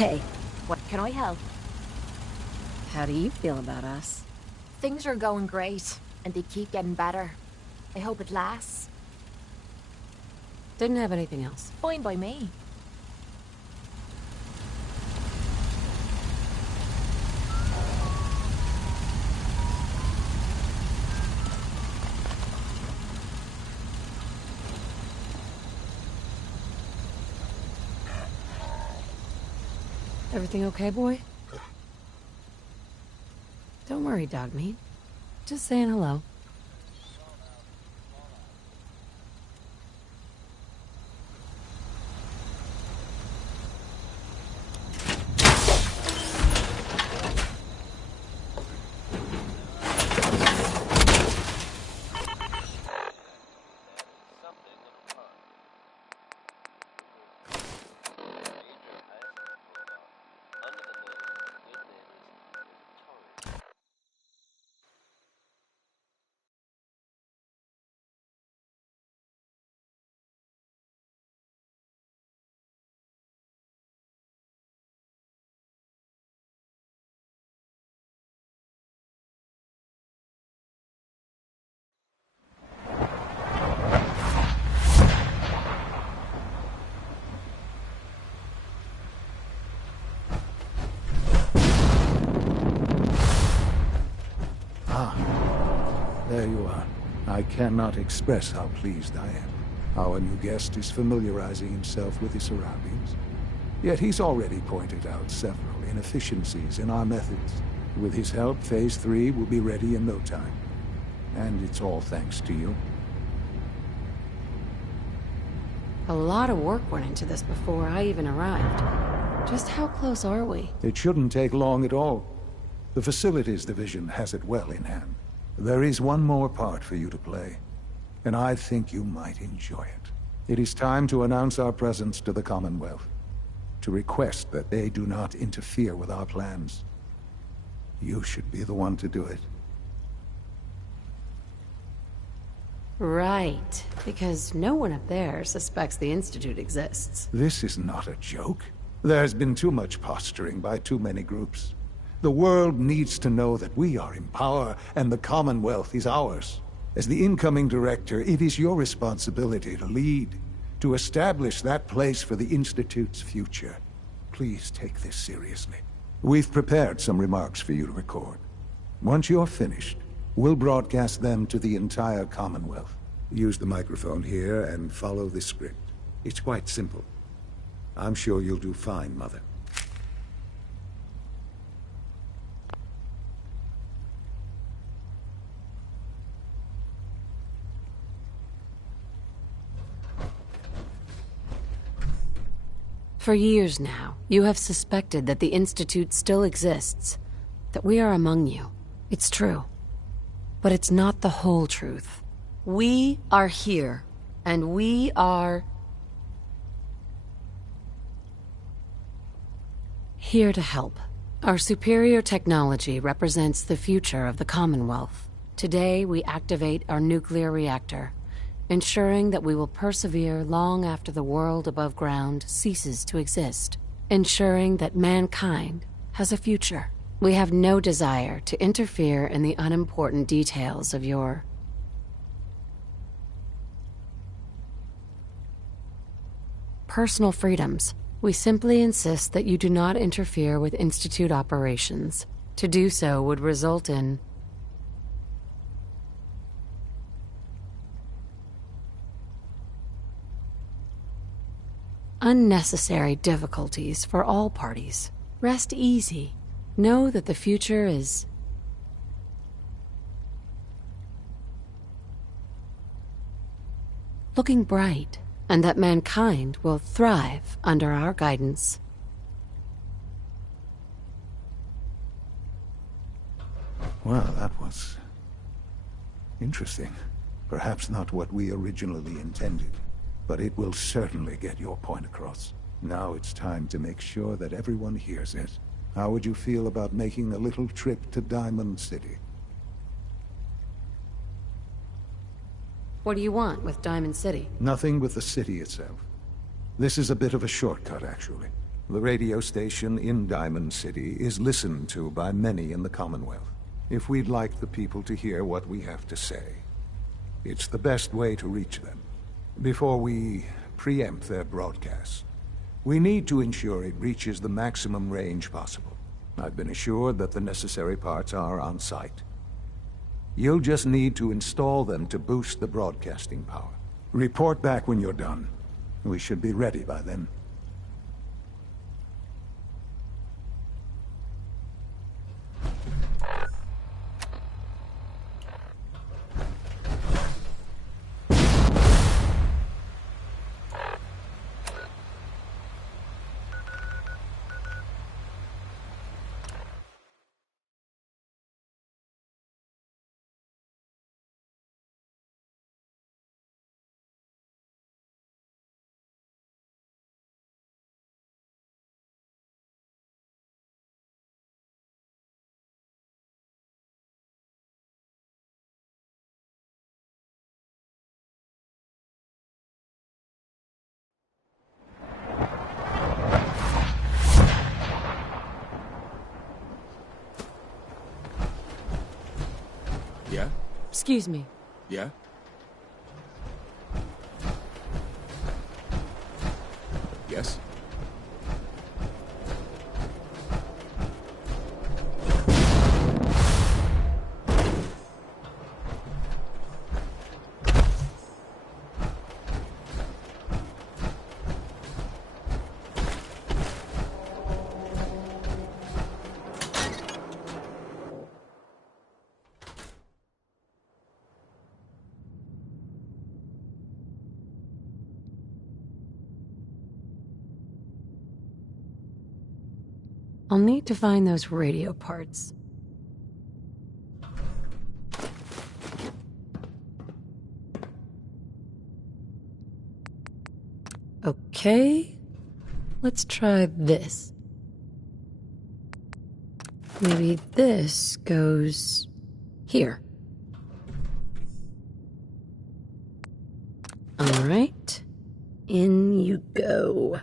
Hey, what can I help? How do you feel about us? Things are going great, and they keep getting better. I hope it lasts. Didn't have anything else. Fine by me. Everything okay, boy? Don't worry, Dogmeat. Just saying hello. Ah, there you are. I cannot express how pleased I am. Our new guest is familiarizing himself with his surroundings. Yet he's already pointed out several inefficiencies in our methods. With his help, Phase 3 will be ready in no time. And it's all thanks to you. A lot of work went into this before I even arrived. Just how close are we? It shouldn't take long at all. The Facilities Division has it well in hand. There is one more part for you to play, and I think you might enjoy it. It is time to announce our presence to the Commonwealth, to request that they do not interfere with our plans. You should be the one to do it. Right, because no one up there suspects the Institute exists. This is not a joke. There's been too much posturing by too many groups. The world needs to know that we are in power and the Commonwealth is ours. As the incoming director, it is your responsibility to lead, to establish that place for the Institute's future. Please take this seriously. We've prepared some remarks for you to record. Once you're finished, we'll broadcast them to the entire Commonwealth. Use the microphone here and follow the script. It's quite simple. I'm sure you'll do fine, Mother. For years now, you have suspected that the Institute still exists, that we are among you. It's true. But it's not the whole truth. We are here, and we are here to help. Our superior technology represents the future of the Commonwealth. Today, we activate our nuclear reactor, ensuring that we will persevere long after the world above ground ceases to exist, ensuring that mankind has a future. We have no desire to interfere in the unimportant details of your personal freedoms. We simply insist that you do not interfere with Institute operations. To do so would result in unnecessary difficulties for all parties. Rest easy. Know that the future is looking bright, and that mankind will thrive under our guidance. Well, that was interesting. Perhaps not what we originally intended, but it will certainly get your point across. Now it's time to make sure that everyone hears it. How would you feel about making a little trip to Diamond City? What do you want with Diamond City? Nothing with the city itself. This is a bit of a shortcut, actually. The radio station in Diamond City is listened to by many in the Commonwealth. If we'd like the people to hear what we have to say, it's the best way to reach them. Before we preempt their broadcast, we need to ensure it reaches the maximum range possible. I've been assured that the necessary parts are on site. You'll just need to install them to boost the broadcasting power. Report back when you're done. We should be ready by then. Yeah? Excuse me. Yeah? Yes? I'll need to find those radio parts. Okay, let's try this. Maybe this goes here. All right, in you go.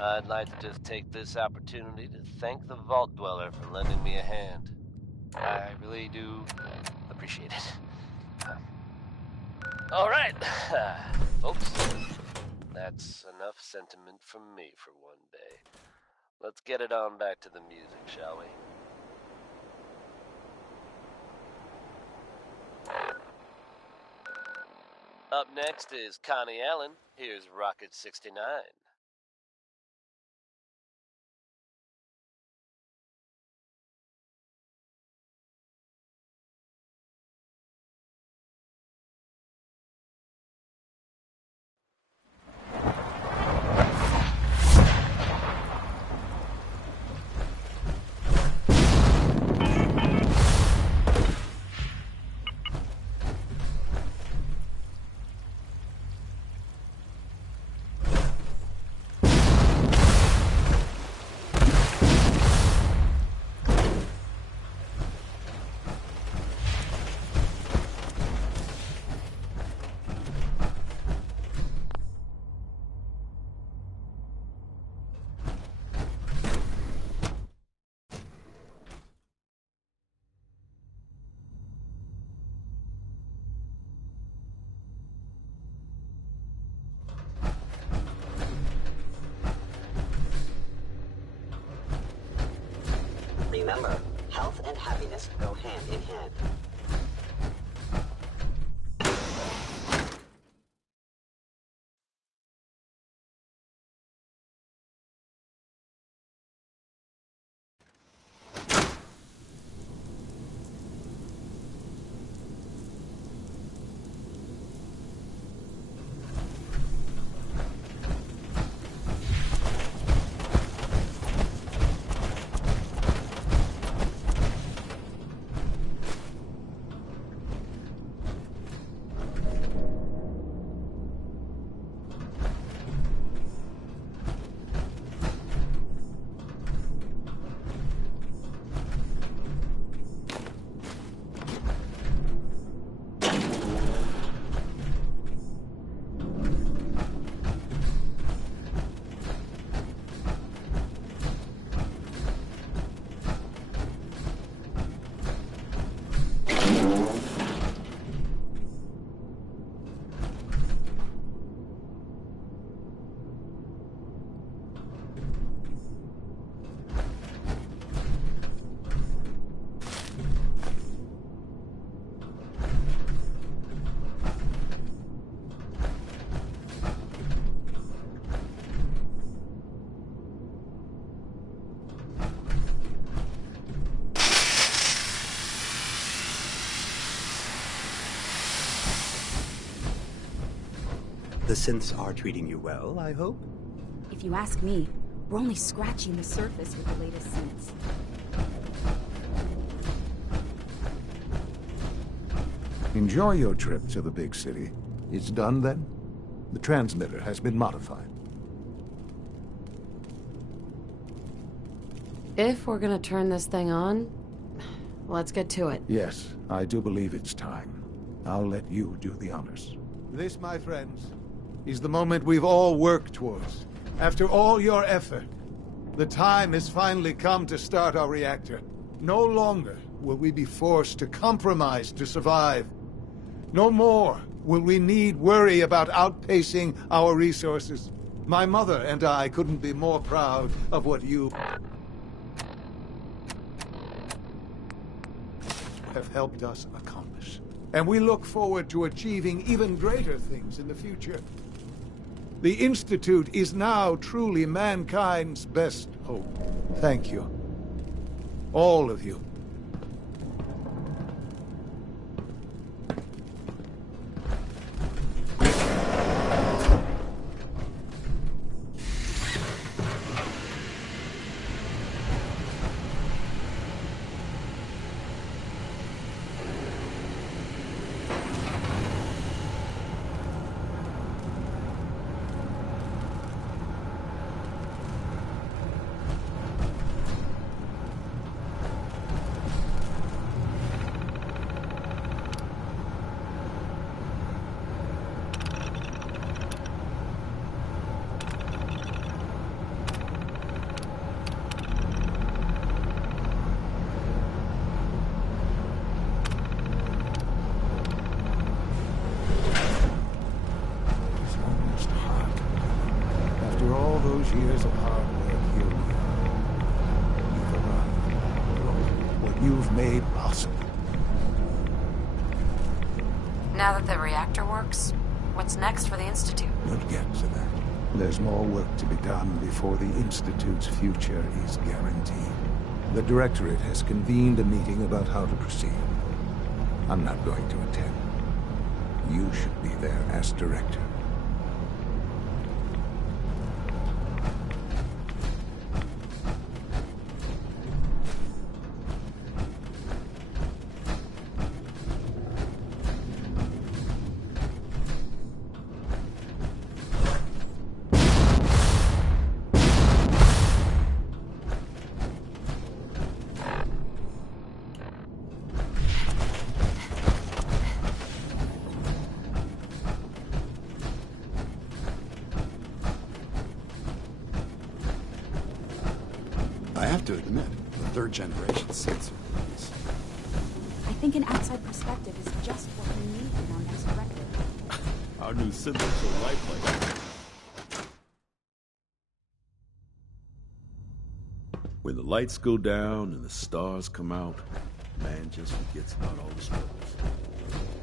I'd like to just take this opportunity to thank the Vault Dweller for lending me a hand. I really do appreciate it. All right, folks. That's enough sentiment from me for one day. Let's get it on back to the music, shall we? Up next is Connie Allen. Here's Rocket 69. Remember, health and happiness go hand in hand. The synths are treating you well, I hope? If you ask me, we're only scratching the surface with the latest synths. Enjoy your trip to the big city. It's done then? The transmitter has been modified. If we're gonna turn this thing on, let's get to it. Yes, I do believe it's time. I'll let you do the honors. This, my friends, is the moment we've all worked towards. After all your effort, the time has finally come to start our reactor. No longer will we be forced to compromise to survive. No more will we need worry about outpacing our resources. My mother and I couldn't be more proud of what you have helped us accomplish. And we look forward to achieving even greater things in the future. The Institute is now truly mankind's best hope. Thank you. All of you. Years of hard work, here we are. You've arrived. What you've made possible. Now that the reactor works, what's next for the Institute? We'll get to that. There's more work to be done before the Institute's future is guaranteed. The Directorate has convened a meeting about how to proceed. I'm not going to attend. You should be there as Director. I have to admit, the third-generation synths are nice. I think an outside perspective is just what we need in our next record. Our new synths are so lifelike. When the lights go down and the stars come out, man just forgets about all the struggles.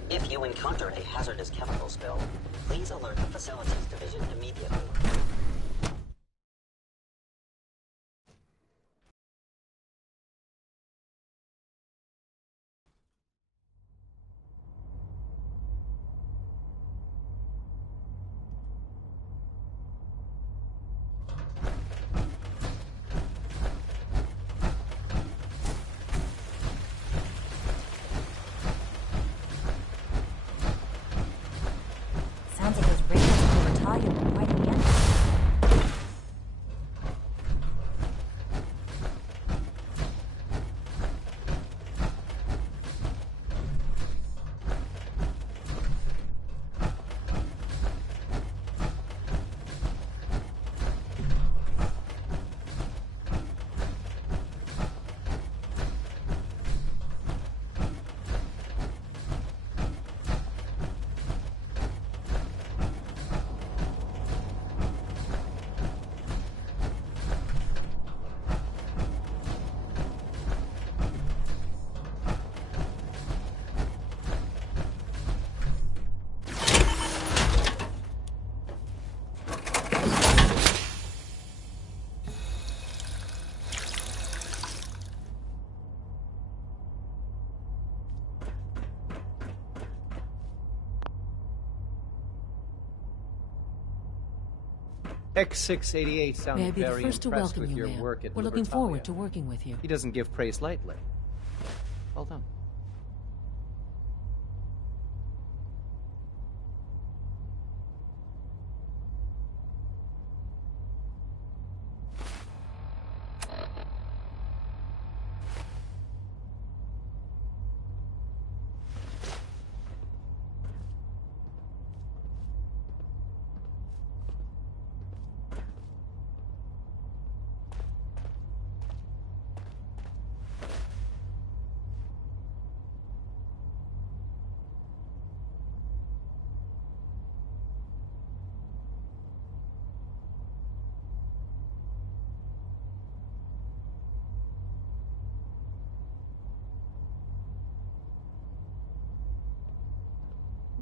If you encounter a hazardous chemical spill, please alert the Facilities Division immediately. Sounds like those radios were retired quite again. X688 sounded May I be the very first to impressed welcome with you, your ma'am. work at We're looking Libertalia. forward to working with you. He doesn't give praise lightly. Well done.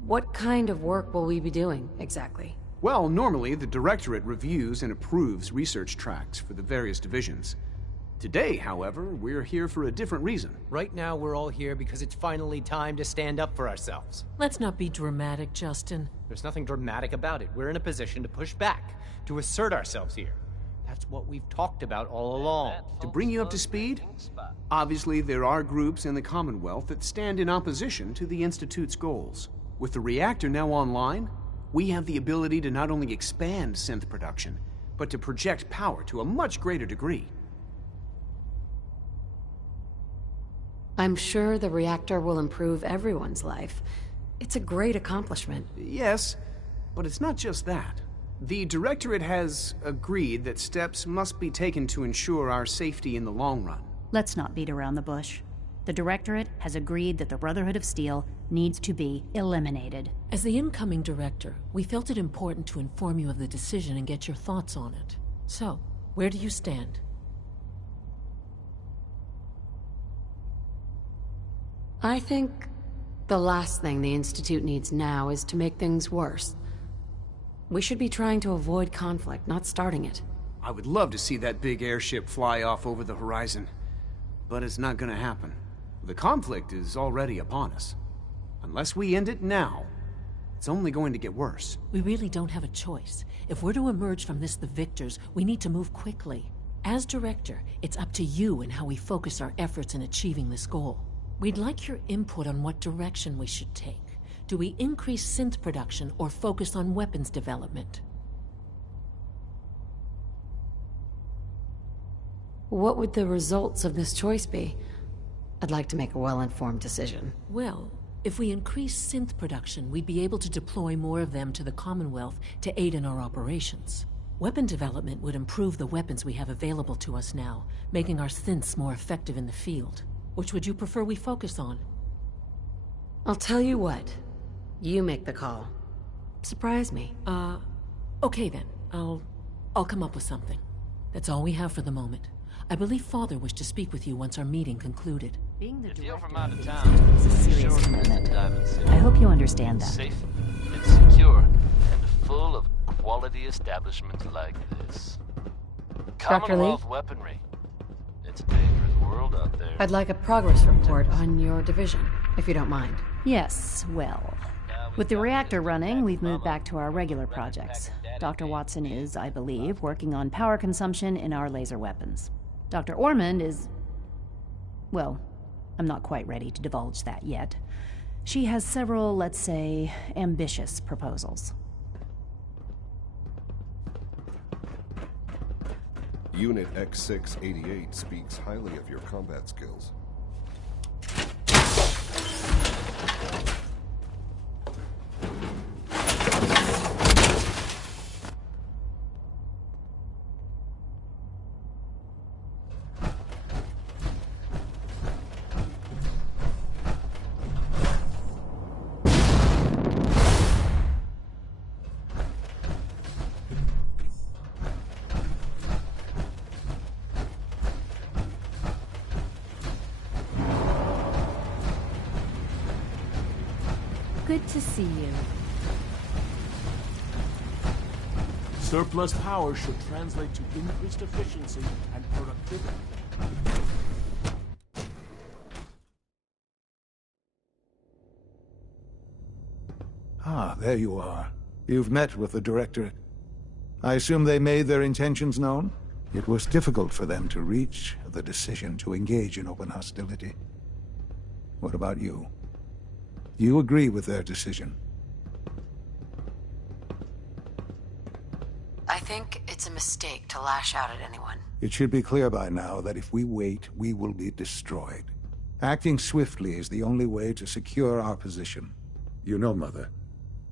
What kind of work will we be doing, exactly? Well, normally the Directorate reviews and approves research tracts for the various divisions. Today, however, we're here for a different reason. Right now, we're all here because it's finally time to stand up for ourselves. Let's not be dramatic, Justin. There's nothing dramatic about it. We're in a position to push back, to assert ourselves here. That's what we've talked about all along. To bring you up to speed, obviously there are groups in the Commonwealth that stand in opposition to the Institute's goals. With the reactor now online, we have the ability to not only expand synth production, but to project power to a much greater degree. I'm sure the reactor will improve everyone's life. It's a great accomplishment. Yes, but it's not just that. The Directorate has agreed that steps must be taken to ensure our safety in the long run. Let's not beat around the bush. The Directorate has agreed that the Brotherhood of Steel needs to be eliminated. As the incoming director, we felt it important to inform you of the decision and get your thoughts on it. So, where do you stand? I think the last thing the Institute needs now is to make things worse. We should be trying to avoid conflict, not starting it. I would love to see that big airship fly off over the horizon, but it's not gonna happen. The conflict is already upon us. Unless we end it now, it's only going to get worse. We really don't have a choice. If we're to emerge from this the victors, we need to move quickly. As director, it's up to you and how we focus our efforts in achieving this goal. We'd like your input on what direction we should take. Do we increase synth production or focus on weapons development? What would the results of this choice be? I'd like to make a well-informed decision. Well, if we increase synth production, we'd be able to deploy more of them to the Commonwealth to aid in our operations. Weapon development would improve the weapons we have available to us now, making our synths more effective in the field. Which would you prefer we focus on? I'll tell you what. You make the call. Surprise me. Okay then. I'll come up with something. That's all we have for the moment. I believe Father wished to speak with you once our meeting concluded. Being the Deal from director out of town is a serious commitment. I hope you understand that. Safe, it's secure, and full of quality establishments like this. Commonwealth weaponry. It's a dangerous world out there. I'd like a progress report on your division, if you don't mind. Yes, well. With the reactor running, we've moved back to our regular projects. Dr. Watson is, I believe, working on power consumption in our laser weapons. Dr. Ormond is... well, I'm not quite ready to divulge that yet. She has several, let's say, ambitious proposals. Unit X688 speaks highly of your combat skills. Good to see you. Surplus power should translate to increased efficiency and productivity. Ah, there you are. You've met with the Directorate. I assume they made their intentions known? It was difficult for them to reach the decision to engage in open hostility. What about you? Do you agree with their decision? I think it's a mistake to lash out at anyone. It should be clear by now that if we wait, we will be destroyed. Acting swiftly is the only way to secure our position. You know, Mother,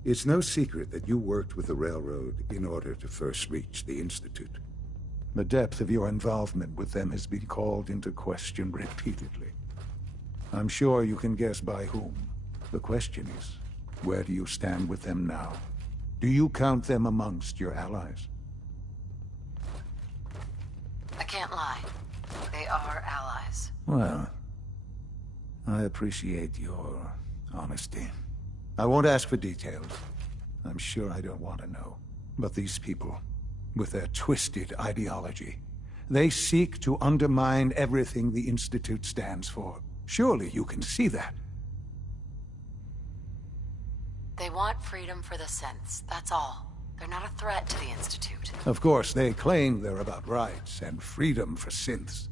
it's no secret that you worked with the Railroad in order to first reach the Institute. The depth of your involvement with them has been called into question repeatedly. I'm sure you can guess by whom. The question is, where do you stand with them now? Do you count them amongst your allies? I can't lie. They are allies. Well, I appreciate your honesty. I won't ask for details. I'm sure I don't want to know. But these people, with their twisted ideology, they seek to undermine everything the Institute stands for. Surely you can see that. They want freedom for the synths, that's all. They're not a threat to the Institute. Of course, they claim they're about rights and freedom for synths.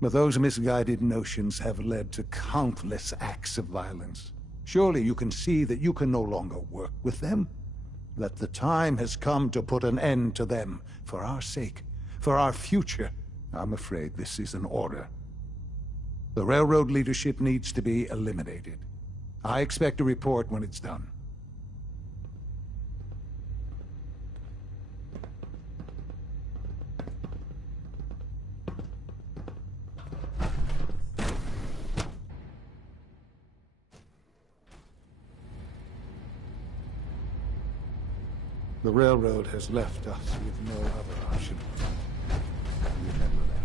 But those misguided notions have led to countless acts of violence. Surely you can see that you can no longer work with them? That the time has come to put an end to them, for our sake, for our future. I'm afraid this is an order. The Railroad leadership needs to be eliminated. I expect a report when it's done. The Railroad has left us with no other option. Remember that.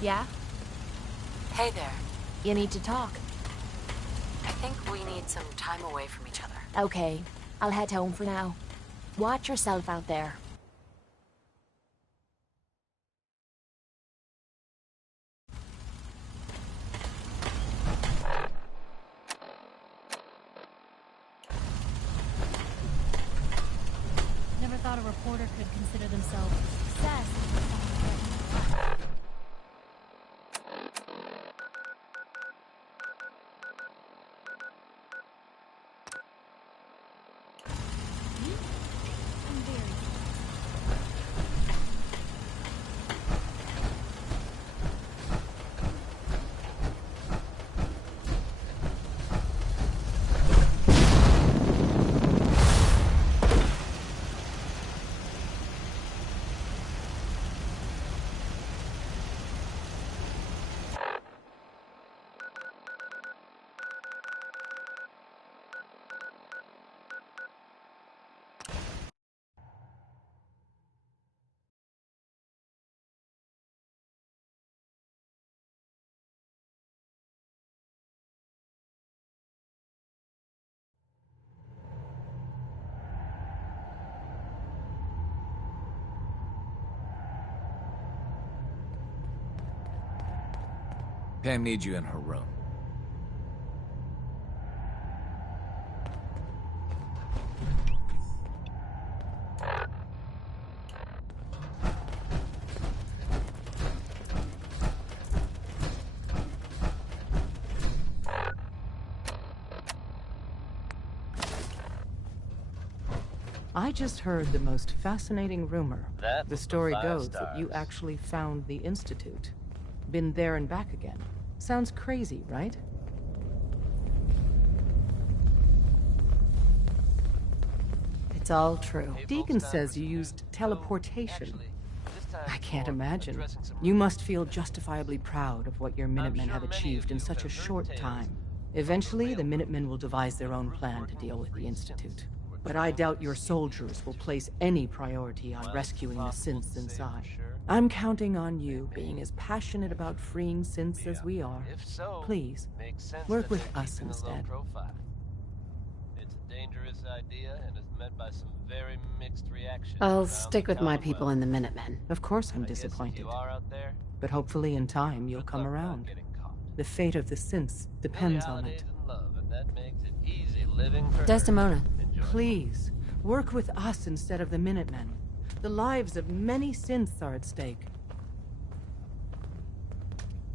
Yeah? Hey there. You need to talk. I think we need some time away from each other. Okay, I'll head home for now. Watch yourself out there. Never thought a reporter could consider themselves obsessed. Pam needs you in her room. I just heard the most fascinating rumor. That the story was the 5 goes that you actually found the Institute. Been there and back again. Sounds crazy, right? It's all true. Deacon says you used teleportation. I can't imagine. You must feel justifiably proud of what your Minutemen have achieved in such a short time. Eventually, the Minutemen will devise their own plan to deal with the Institute. But I doubt your soldiers will place any priority on rescuing the synths inside. I'm counting on you being as passionate about freeing synths as we are. Please, work with us instead. It's a dangerous idea and is met by some very mixed reactions. I'll stick with my people in the Minutemen. Of course I'm disappointed. But hopefully in time you'll come around. The fate of the synths depends on it. Desdemona. Please, work with us instead of the Minutemen. The lives of many synths are at stake.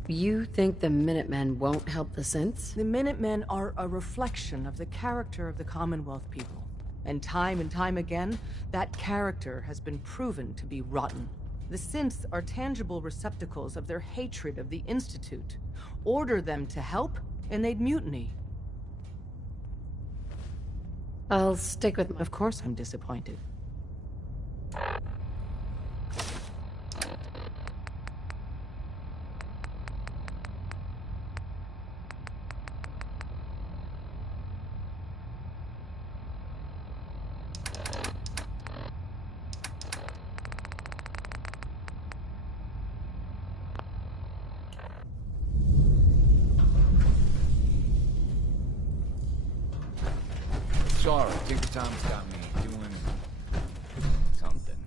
You think the Minutemen won't help the synths? The Minutemen are a reflection of the character of the Commonwealth people. And time again, that character has been proven to be rotten. The synths are tangible receptacles of their hatred of the Institute. Order them to help, and they'd mutiny. I'll stick with my... Of course I'm disappointed. Sorry, Tinker Tom's got me doing something.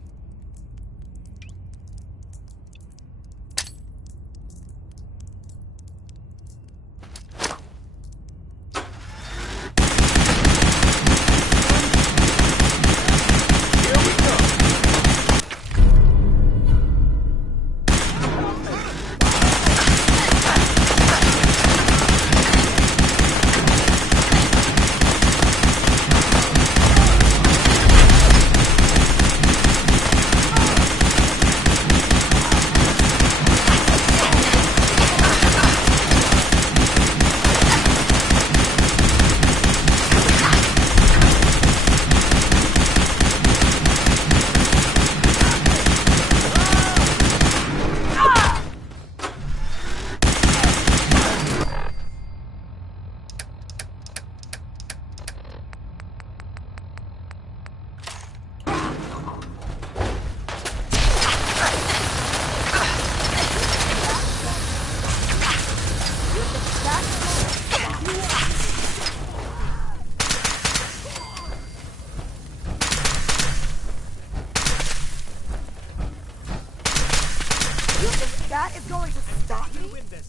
that is going to stop me? Win this.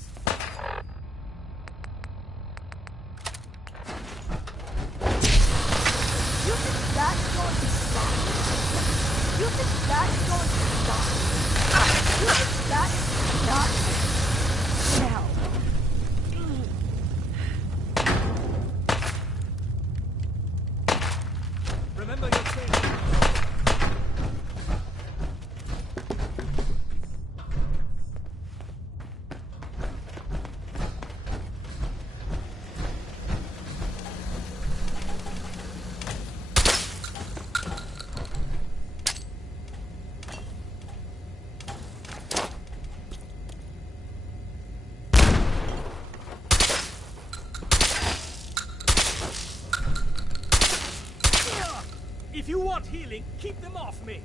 You think that is going to stop me? You think that is going to stop me? You think that is not... No. Remember your training. If you want healing, keep them off me.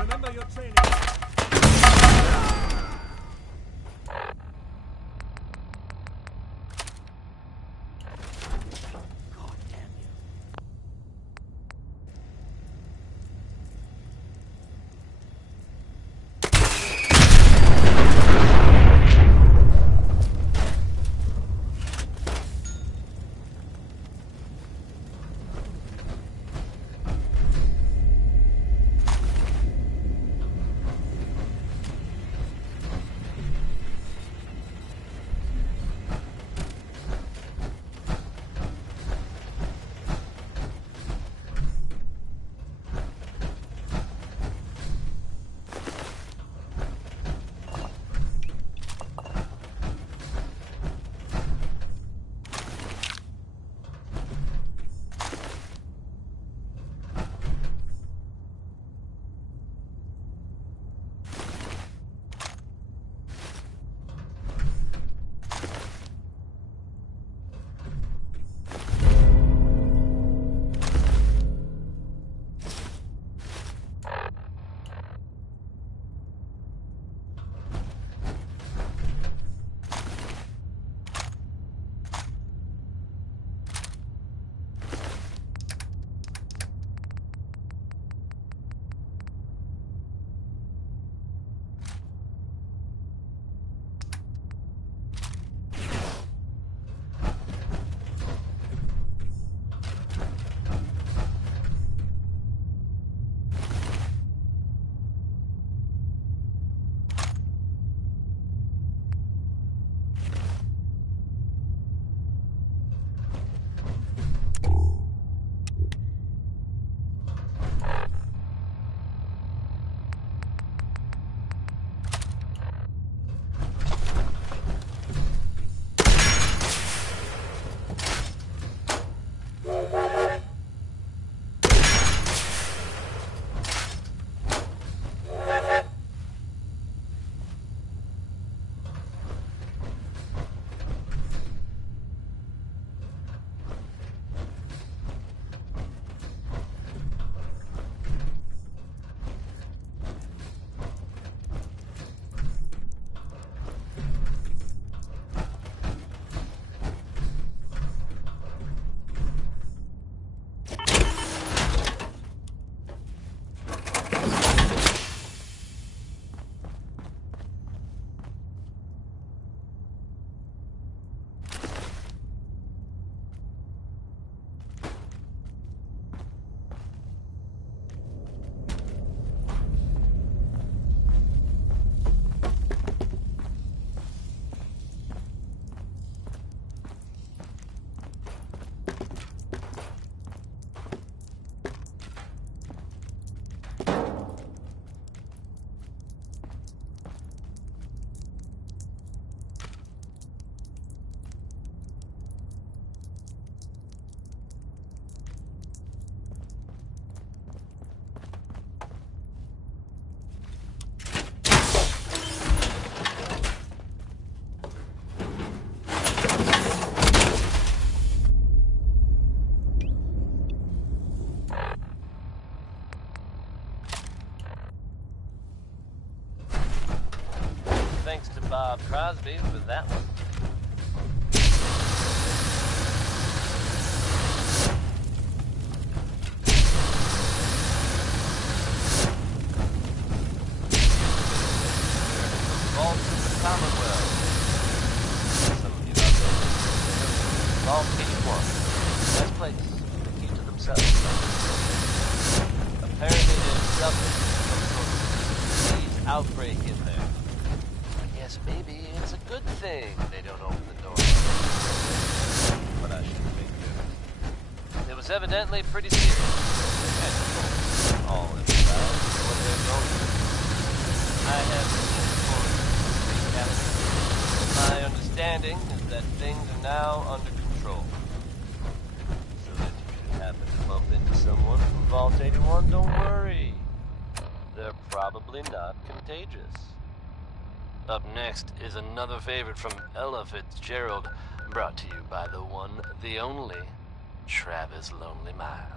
Remember your training. thanks to Bob Crosby for that one. Vault of the Commonwealth. Some of you out there. Vault 81. Best place. They keep to themselves. Apparently they've suffered some sort of disease outbreak in there. I guess maybe it's a good thing they don't open the door. But I should make it. It was evidently pretty serious. And of course, all emphasize what they're going through. I have seen reports of fatality. My understanding is that things are now under control. So that if you should happen to bump into someone from Vault 81, don't worry. They're probably not contagious. Up next is another favorite from Ella Fitzgerald, brought to you by the one, the only, Travis Lonely Miles.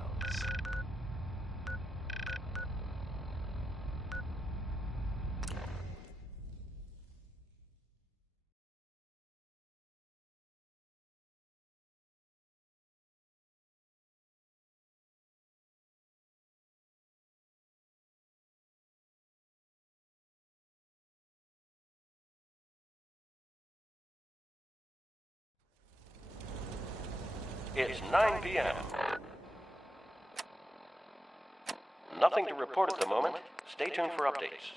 It's 9 p.m. Nothing to report at the moment. Stay tuned for updates.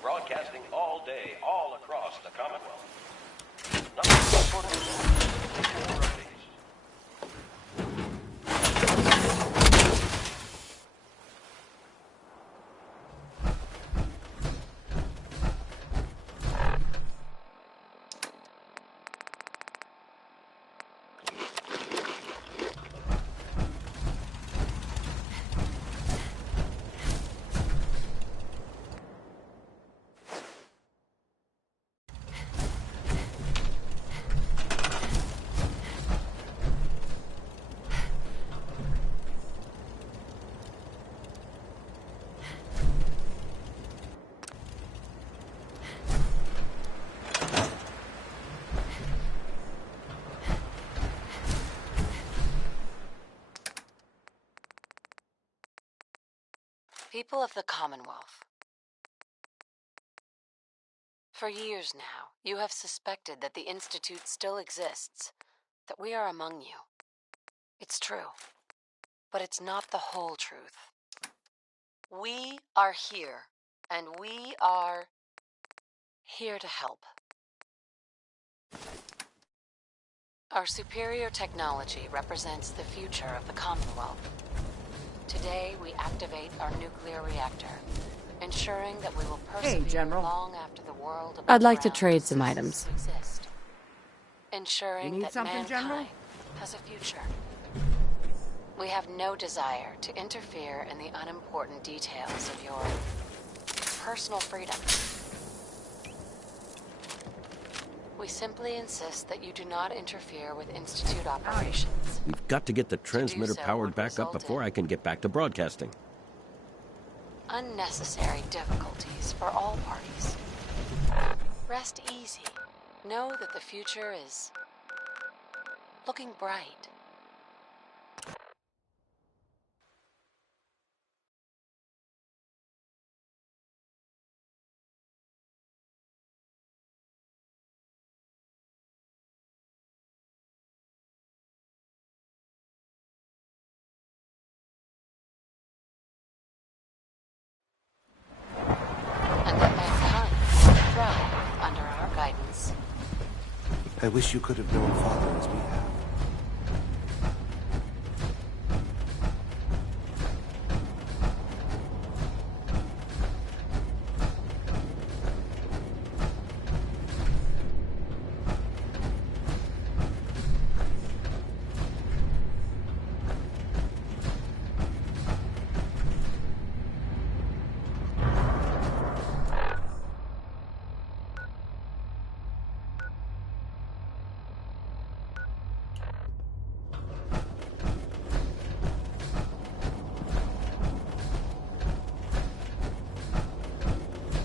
Broadcasting all day, all across the Commonwealth. Nothing important. People of the Commonwealth. For years now, you have suspected that the Institute still exists, that we are among you. It's true, but it's not the whole truth. We are here, and we are here to help. Our superior technology represents the future of the Commonwealth. Today, we activate our nuclear reactor, ensuring that we will persevere long after the world. I'd like to trade some items. You Ensuring need that something, mankind General? has a future. We have no desire to interfere in the unimportant details of your personal freedom. We simply insist that you do not interfere with Institute operations. We've got to get the transmitter powered back up before I can get back to broadcasting. Unnecessary difficulties for all parties. Rest easy. Know that the future is looking bright. I wish you could have known Father as we have.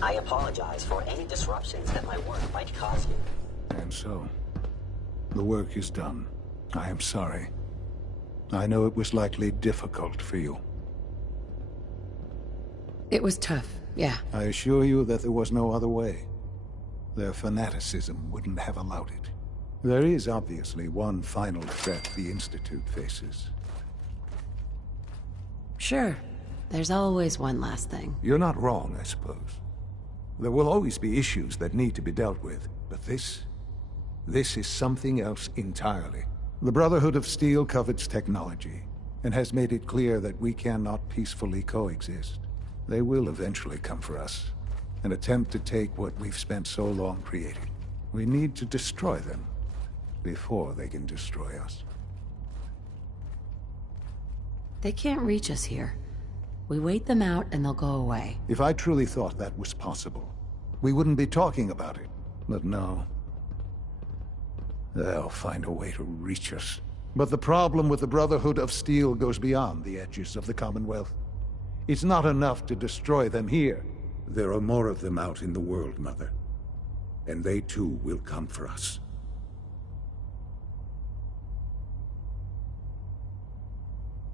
I apologize for any disruptions that my work might cause you. And so, the work is done. I am sorry. I know it was likely difficult for you. It was tough, yeah. I assure you that there was no other way. Their fanaticism wouldn't have allowed it. There is obviously one final threat the Institute faces. Sure. There's always one last thing. You're not wrong, I suppose. There will always be issues that need to be dealt with, but this is something else entirely. The Brotherhood of Steel covets technology, and has made it clear that we cannot peacefully coexist. They will eventually come for us, and attempt to take what we've spent so long creating. We need to destroy them before they can destroy us. They can't reach us here. We wait them out and they'll go away. If I truly thought that was possible, we wouldn't be talking about it. But no. They'll find a way to reach us. But the problem with the Brotherhood of Steel goes beyond the edges of the Commonwealth. It's not enough to destroy them here. There are more of them out in the world, Mother. And they too will come for us.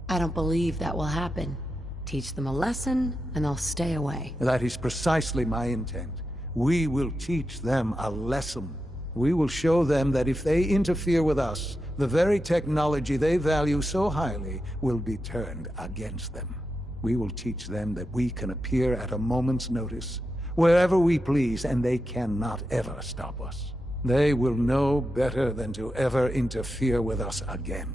I don't believe that will happen. Teach them a lesson, and they'll stay away. That is precisely my intent. We will teach them a lesson. We will show them that if they interfere with us, the very technology they value so highly will be turned against them. We will teach them that we can appear at a moment's notice, wherever we please, and they cannot ever stop us. They will know better than to ever interfere with us again.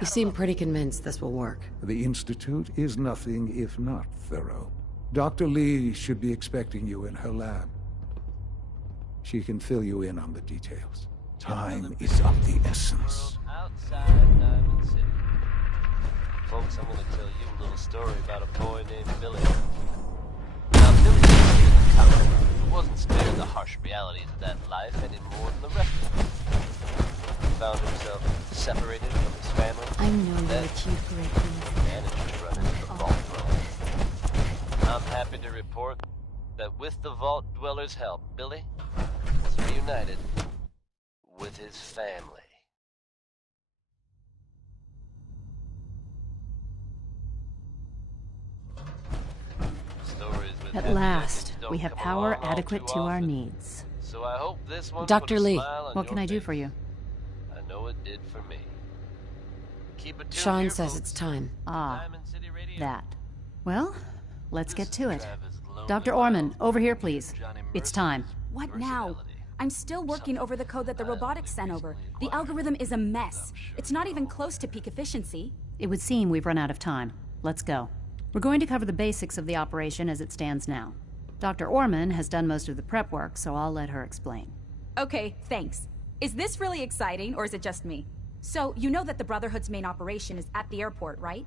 You seem pretty convinced this will work. The Institute is nothing if not thorough. Dr. Lee should be expecting you in her lab. She can fill you in on the details. Time is of the essence. Outside Diamond City. Folks, I'm gonna tell you a little story about a boy named Billy. Now, Billy wasn't spared the harsh realities of that life any more than the rest of us. Found himself separated from his family. I know you'll achieve great things. Managed to run into the Vault Dwellers. I'm happy to report that with the Vault Dwellers' help, Billy was reunited with his family. At last, we have power adequate to our needs. So I hope this one Dr. Lee, what can I do for you? I know it did for me. Keep it Sean says it's time. Ah, that. Well, let's get to it. Dr. Orman, over here, please. It's time. What now? I'm still working over the code that the robotics sent over. The algorithm is a mess. It's not even close to peak efficiency. It would seem we've run out of time. Let's go. We're going to cover the basics of the operation as it stands now. Dr. Orman has done most of the prep work, so I'll let her explain. Okay, thanks. Is this really exciting, or is it just me? So, you know that the Brotherhood's main operation is at the airport, right?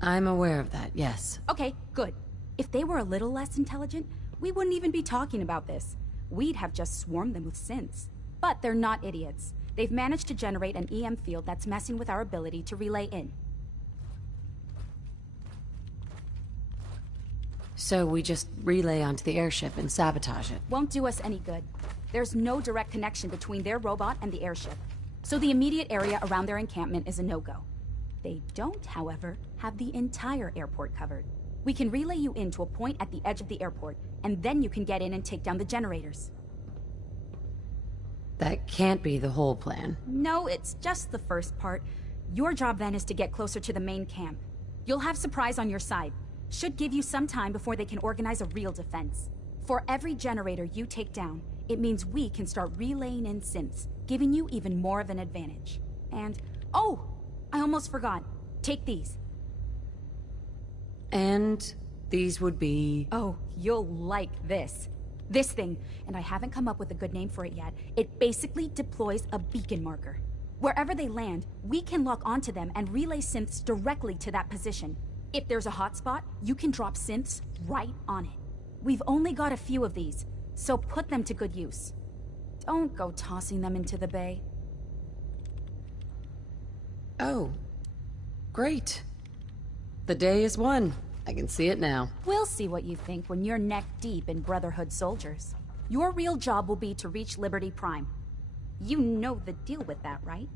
I'm aware of that, yes. Okay, good. If they were a little less intelligent, we wouldn't even be talking about this. We'd have just swarmed them with synths. But they're not idiots. They've managed to generate an EM field that's messing with our ability to relay in. So we just relay onto the airship and sabotage it. Won't do us any good. There's no direct connection between their robot and the airship. So the immediate area around their encampment is a no-go. They don't, however, have the entire airport covered. We can relay you in to a point at the edge of the airport, and then you can get in and take down the generators. That can't be the whole plan. No, it's just the first part. Your job then is to get closer to the main camp. You'll have supplies on your side. Should give you some time before they can organize a real defense. For every generator you take down, it means we can start relaying in synths, giving you even more of an advantage. And, oh, I almost forgot. Take these. And these would be... Oh, you'll like this. This thing, and I haven't come up with a good name for it yet, it basically deploys a beacon marker. Wherever they land, we can lock onto them and relay synths directly to that position. If there's a hotspot, you can drop synths right on it. We've only got a few of these, so put them to good use. Don't go tossing them into the bay. Oh, great. The day is won. I can see it now. We'll see what you think when you're neck deep in Brotherhood soldiers. Your real job will be to reach Liberty Prime. You know the deal with that, right?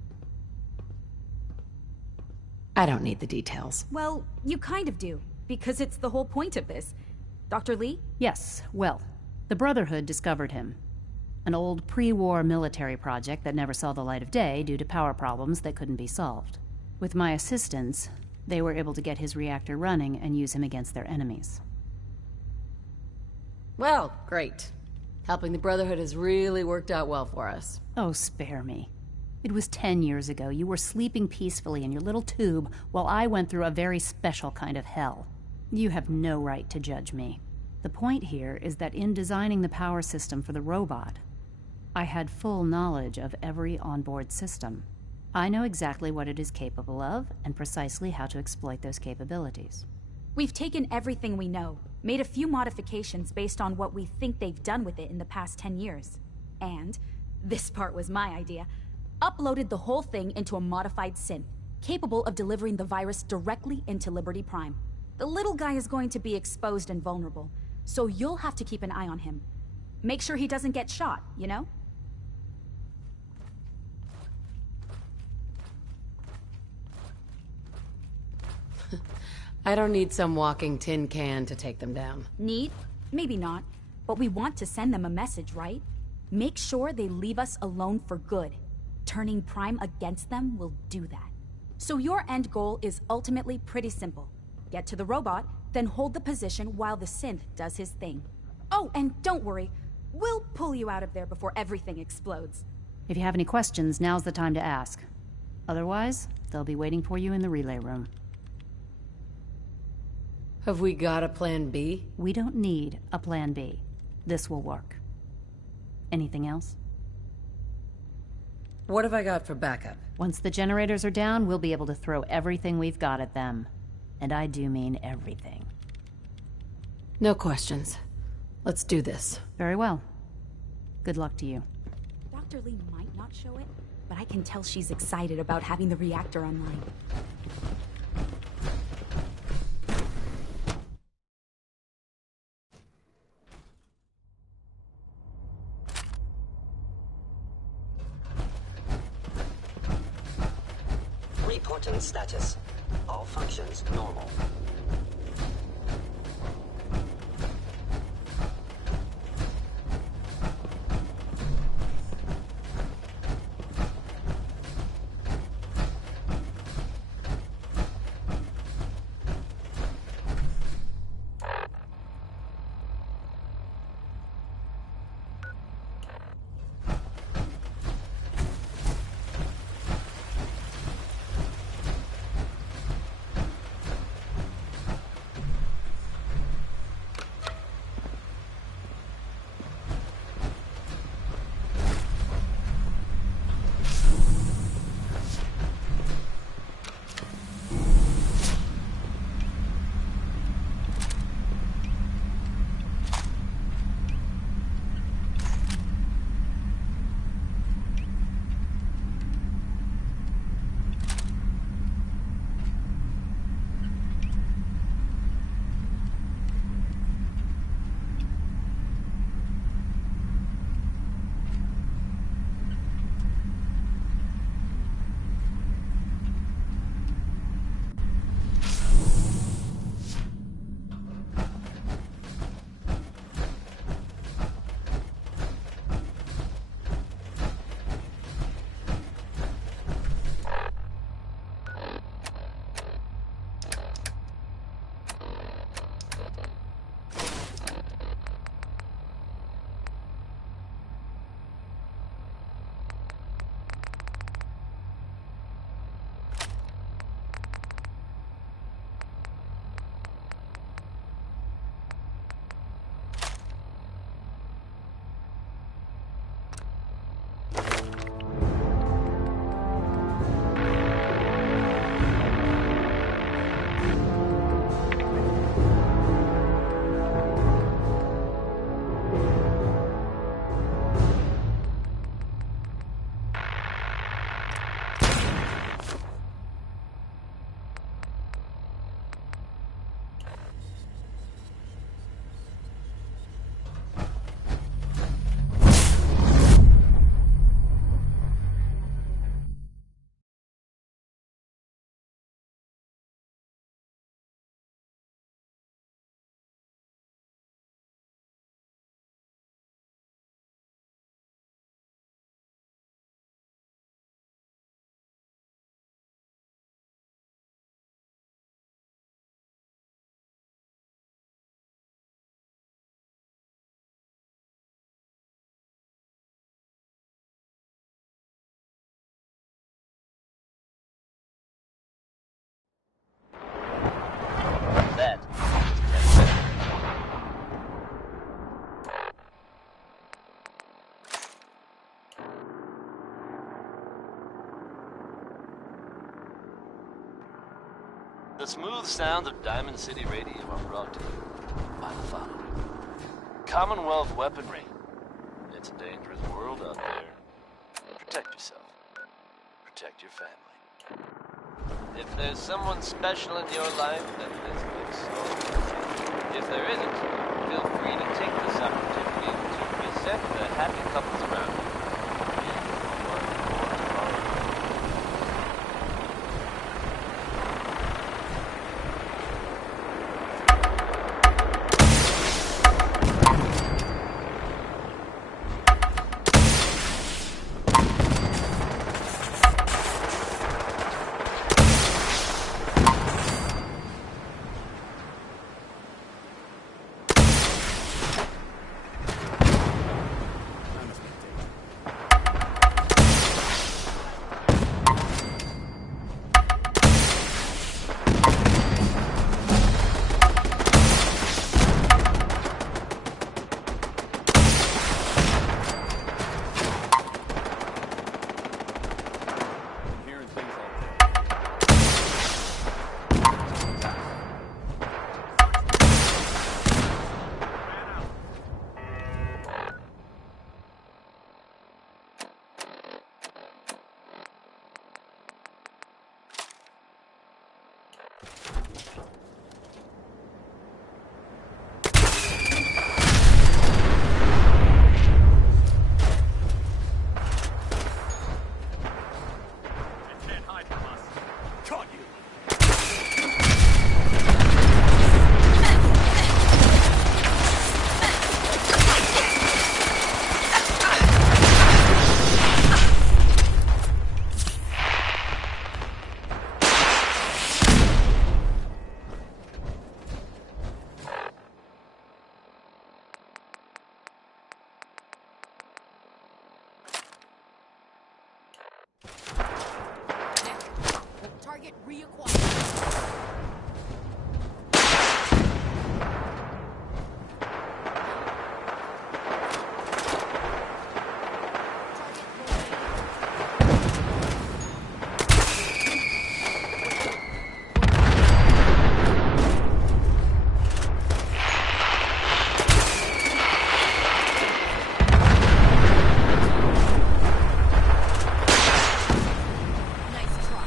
I don't need the details. Well, you kind of do, because it's the whole point of this. Dr. Lee? Yes, well, the Brotherhood discovered him. An old pre-war military project that never saw the light of day due to power problems that couldn't be solved. With my assistance, they were able to get his reactor running and use him against their enemies. Well, great. Helping the Brotherhood has really worked out well for us. Oh, spare me. It was 10 years ago. You were sleeping peacefully in your little tube while I went through a very special kind of hell. You have no right to judge me. The point here is that in designing the power system for the robot, I had full knowledge of every onboard system. I know exactly what it is capable of and precisely how to exploit those capabilities. We've taken everything we know, made a few modifications based on what we think they've done with it in the past 10 years. And, this part was my idea, uploaded the whole thing into a modified synth, capable of delivering the virus directly into Liberty Prime. The little guy is going to be exposed and vulnerable, so you'll have to keep an eye on him. Make sure he doesn't get shot, you know? I don't need some walking tin can to take them down. Need? Maybe not. But we want to send them a message, right? Make sure they leave us alone for good. Turning Prime against them will do that. So your end goal is ultimately pretty simple. Get to the robot, then hold the position while the synth does his thing. Oh, and don't worry. We'll pull you out of there before everything explodes. If you have any questions, now's the time to ask. Otherwise, they'll be waiting for you in the relay room. Have we got a plan B? We don't need a plan B. This will work. Anything else? What have I got for backup? Once the generators are down, we'll be able to throw everything we've got at them. And I do mean everything. No questions. Let's do this. Very well. Good luck to you. Dr. Lee might not show it, but I can tell she's excited about having the reactor online. Reporting status. All functions normal. The smooth sounds of Diamond City Radio are brought to you by the following. Commonwealth weaponry. It's a dangerous world out there. Protect yourself. Protect your family. If there's someone special in your life, then this big song. If there isn't, feel free to take this opportunity to present the happy couples around you. Target reacquired. Nice try.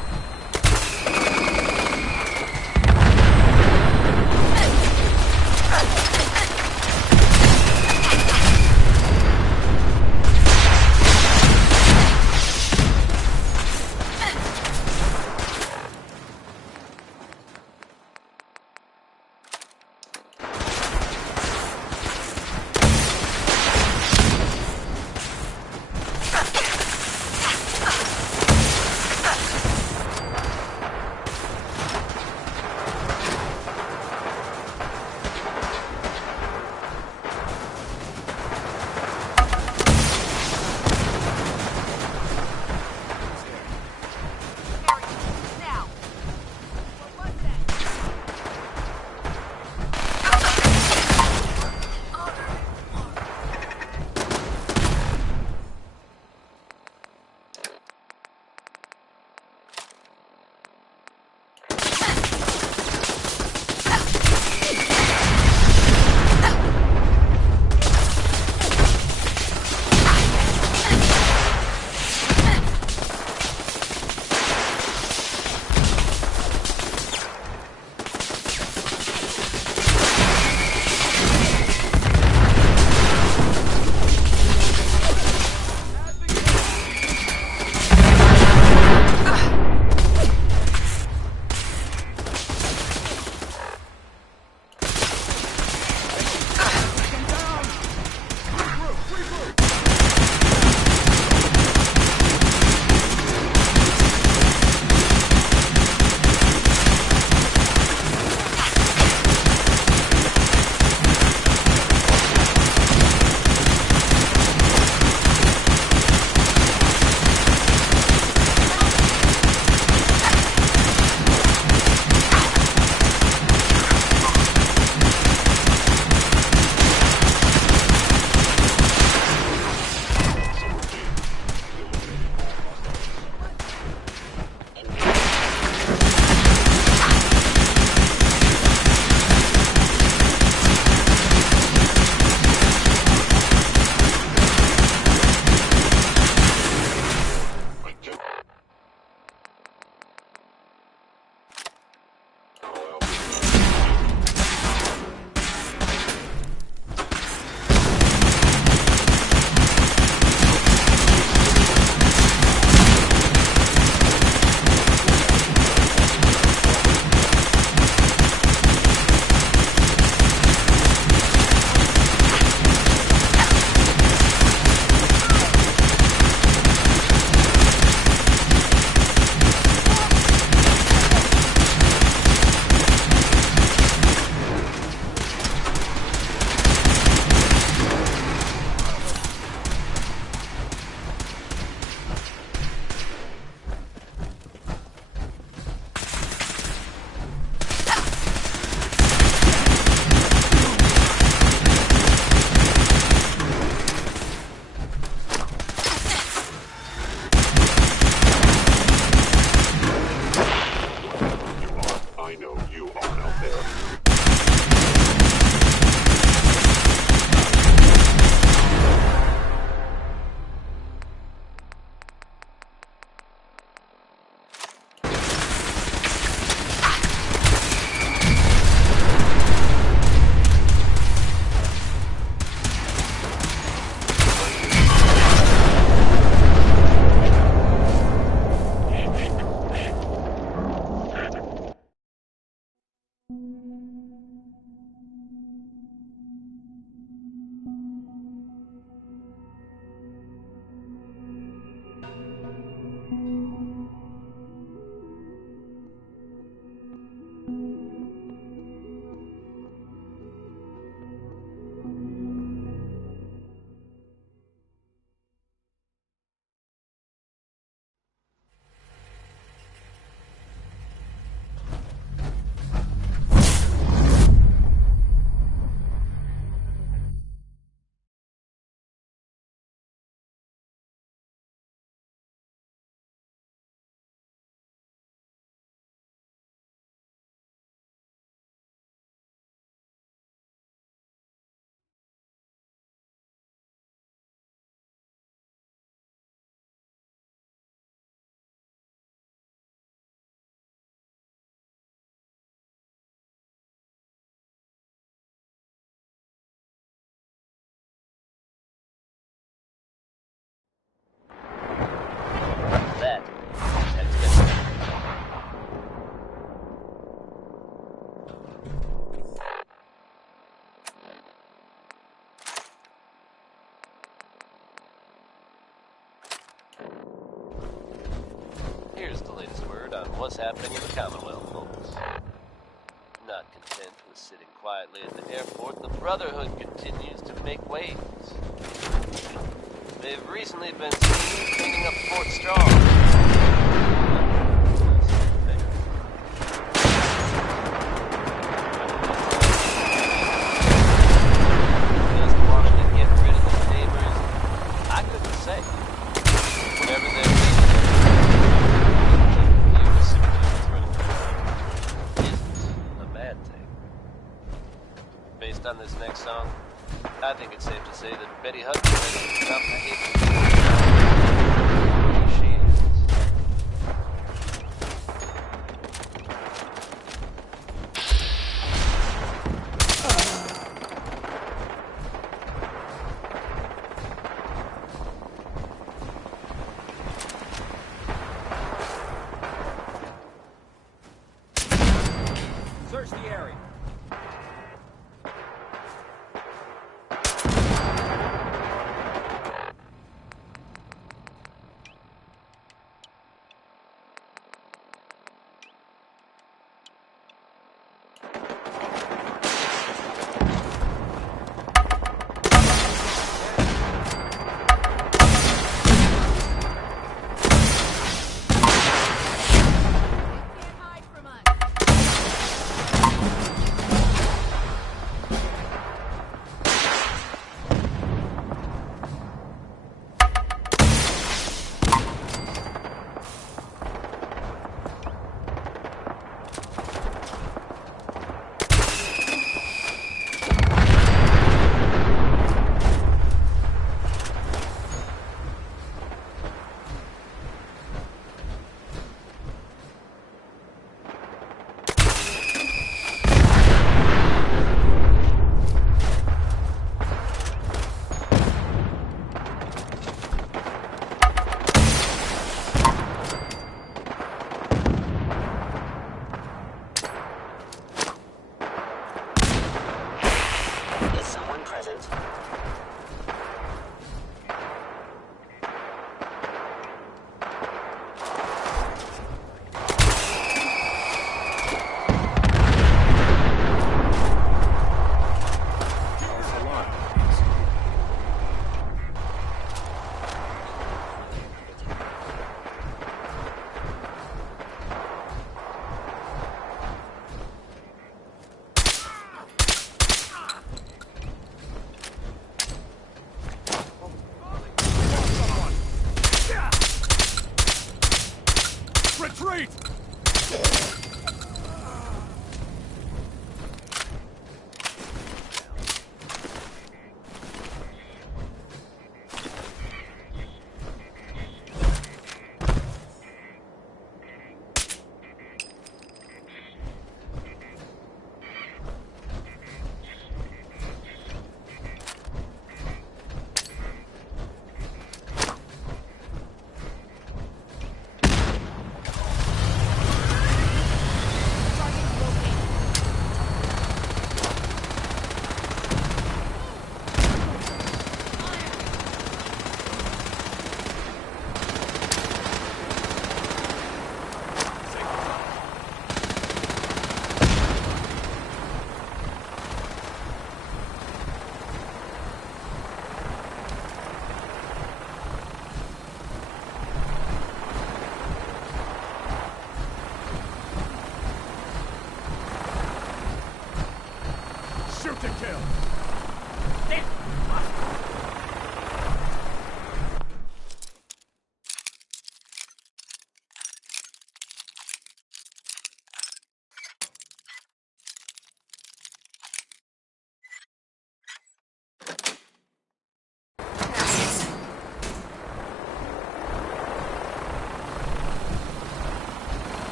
Here's the latest word on what's happening in the Commonwealth, folks. Not content with sitting quietly at the airport, the Brotherhood continues to make waves. They've recently been seen cleaning up Fort Strong. On this next song, I think it's safe to say that Betty Hudson has become who she is. Search the area. Retreat!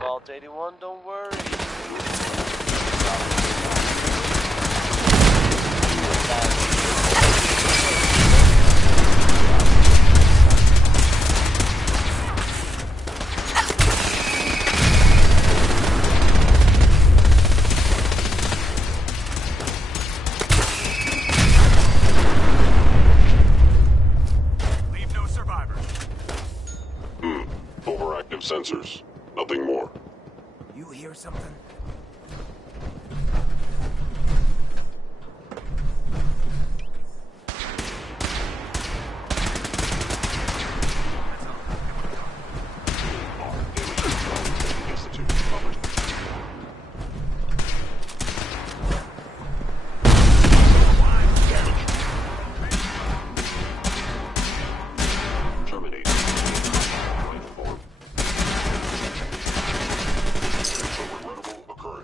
Vault 81, don't worry. Leave no survivors. Overactive sensors. Nothing more. You hear something? Occurrence.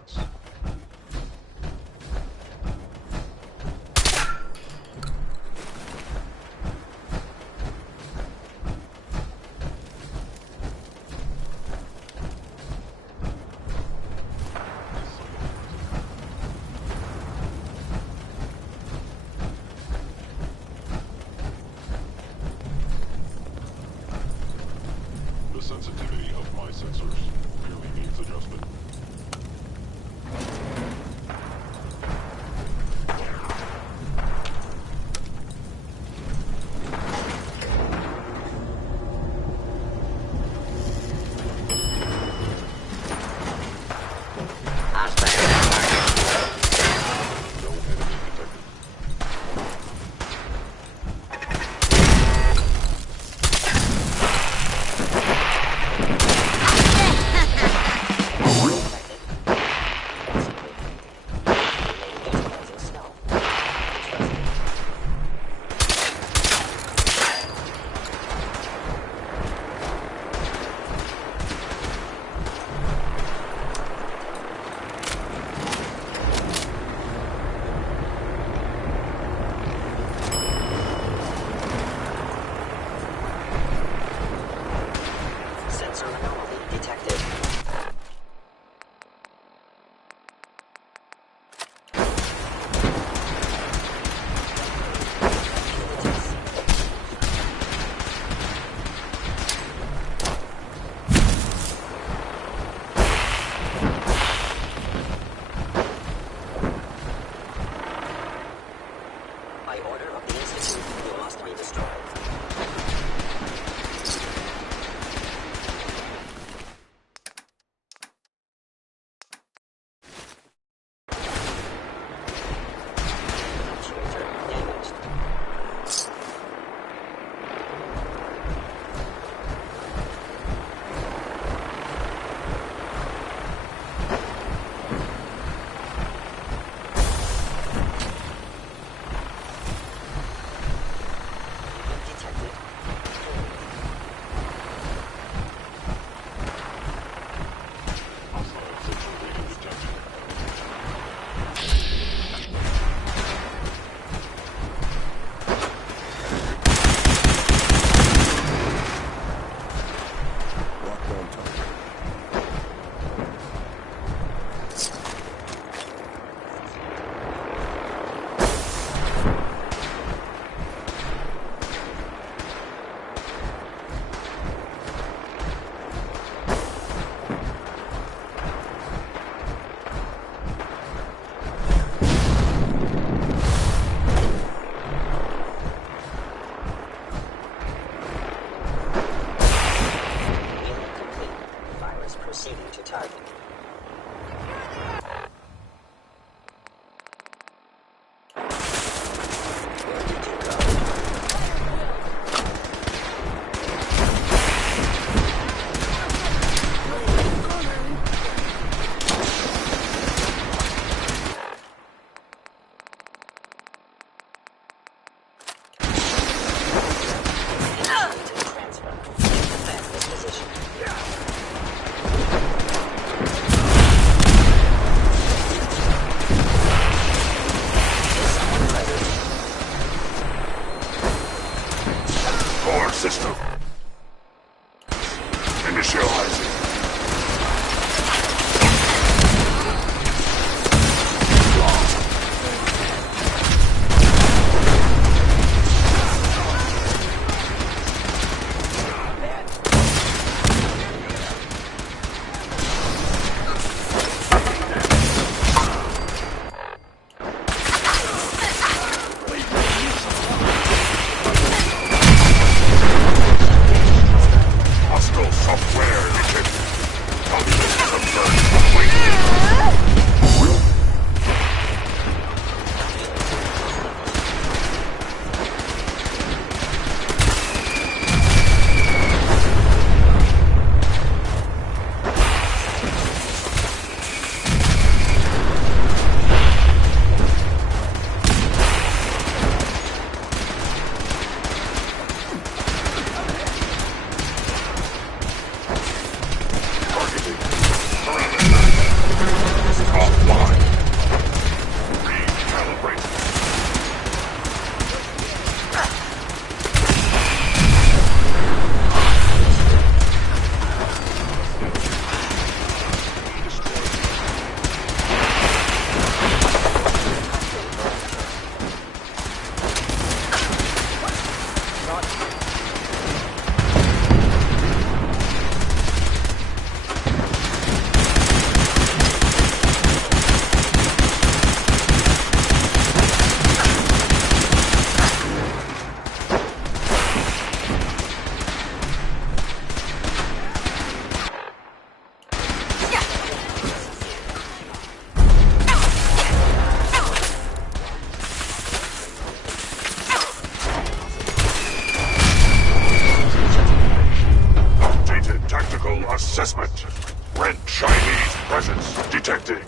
detected.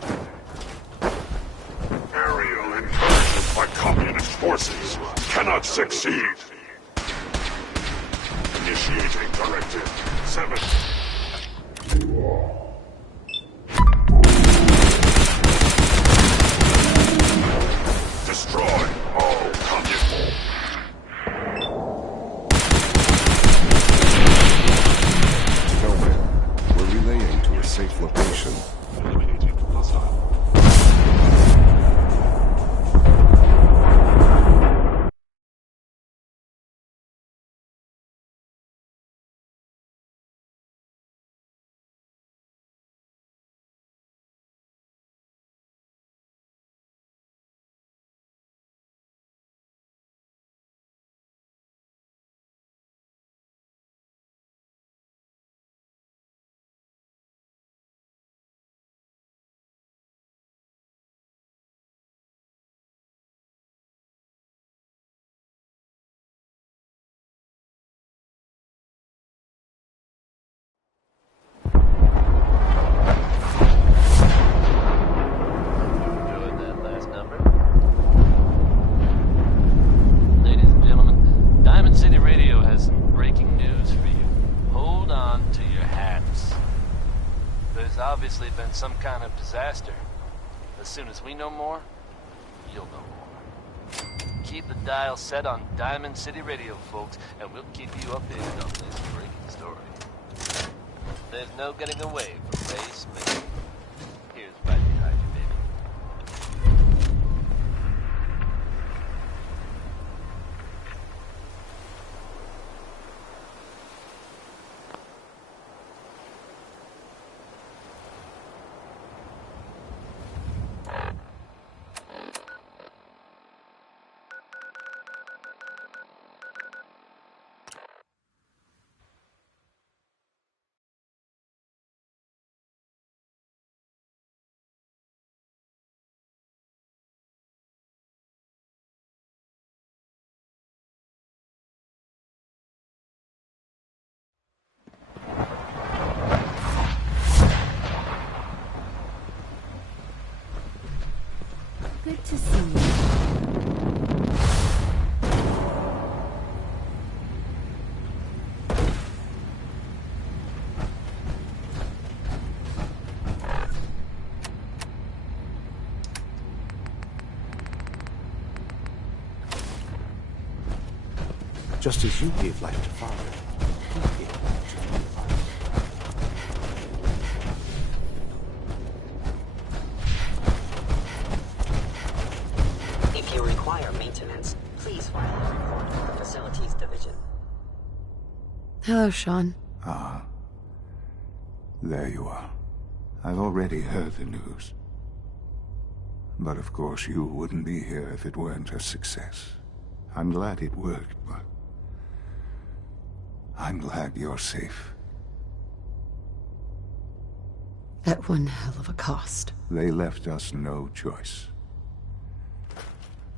Aerial incursions by communist forces cannot succeed. Initiating Directive 7. Destroy all communists. No, we're relaying to a safe location. Eliminating hostile. Obviously been some kind of disaster. As soon as we know more, you'll know more. Keep the dial set on Diamond City Radio, folks, and we'll keep you updated on this breaking story. There's no getting away from Ray Smith. Here's right behind you, baby. Good to see you. Just as you gave life to Father, he gave life to you, Father. If you require maintenance, please file a report with the Facilities Division. Hello, Sean. Ah. There you are. I've already heard the news. But of course you wouldn't be here if it weren't a success. I'm glad it worked, but I'm glad you're safe. At one hell of a cost. They left us no choice.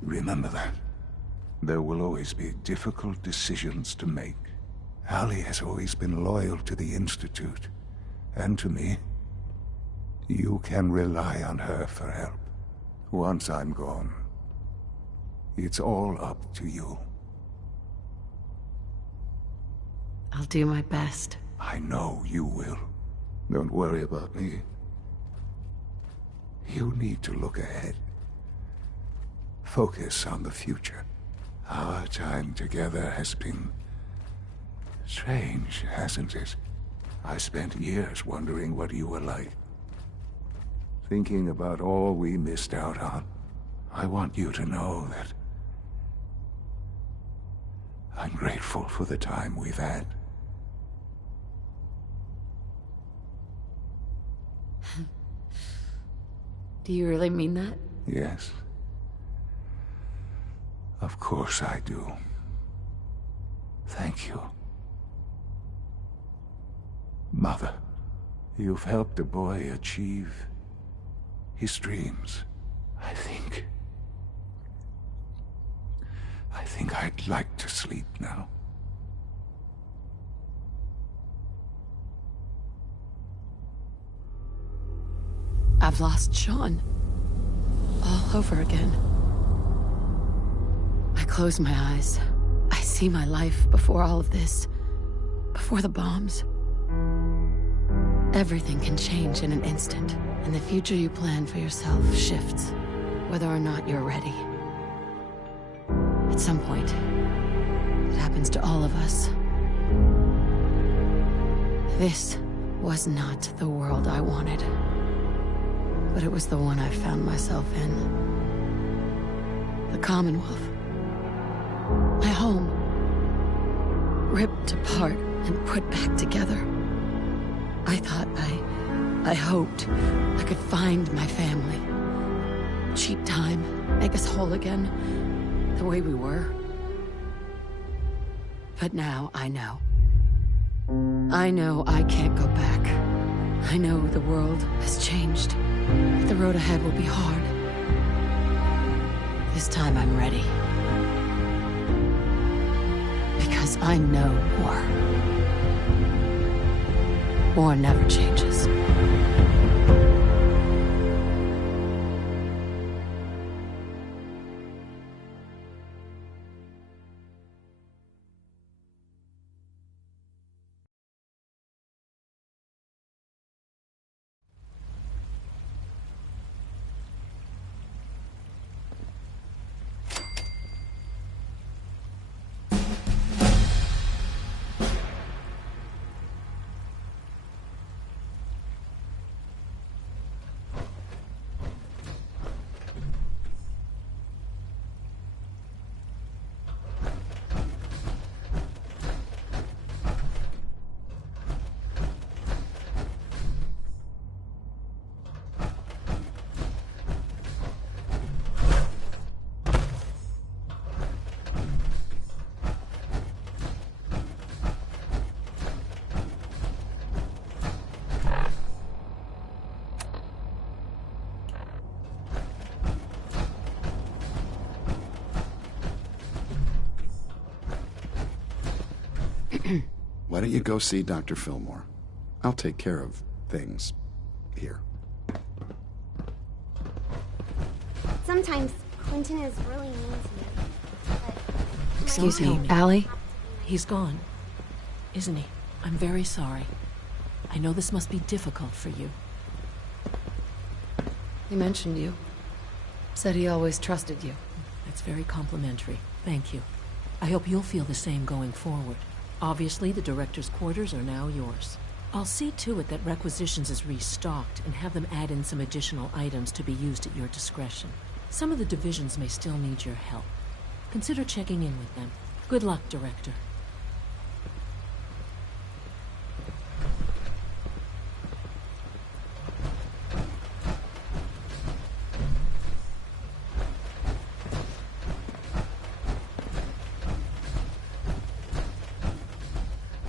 Remember that. There will always be difficult decisions to make. Allie has always been loyal to the Institute, and to me. You can rely on her for help. Once I'm gone, it's all up to you. I'll do my best. I know you will. Don't worry about me. You need to look ahead. Focus on the future. Our time together has been strange, hasn't it? I spent years wondering what you were like. Thinking about all we missed out on. I want you to know that I'm grateful for the time we've had. Do you really mean that? Yes. Of course I do. Thank you. Mother, you've helped a boy achieve his dreams. I think I'd like to sleep now. I've lost Sean. All over again. I close my eyes. I see my life before all of this. Before the bombs. Everything can change in an instant, and the future you plan for yourself shifts, whether or not you're ready. At some point, it happens to all of us. This was not the world I wanted, but it was the one I found myself in. The Commonwealth. My home. Ripped apart and put back together. I thought I hoped I could find my family. Cheap time, make us whole again, the way we were. But now I know. I know I can't go back. I know the world has changed. The road ahead will be hard. This time I'm ready. Because I know war. War never changes. Why don't you go see Dr. Fillmore? I'll take care of things here. Sometimes Quentin is really mean to me. But Excuse me, Allie? He's gone, isn't he? I'm very sorry. I know this must be difficult for you. He mentioned you. Said he always trusted you. That's very complimentary. Thank you. I hope you'll feel the same going forward. Obviously, the director's quarters are now yours. I'll see to it that requisitions is restocked and have them add in some additional items to be used at your discretion. Some of the divisions may still need your help. Consider checking in with them. Good luck, Director.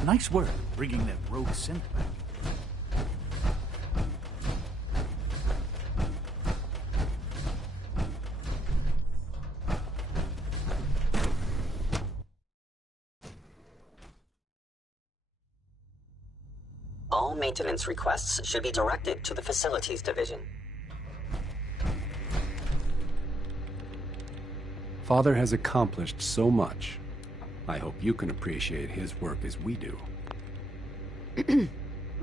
Nice work, bringing that rogue synth back. All maintenance requests should be directed to the Facilities Division. Father has accomplished so much. I hope you can appreciate his work as we do.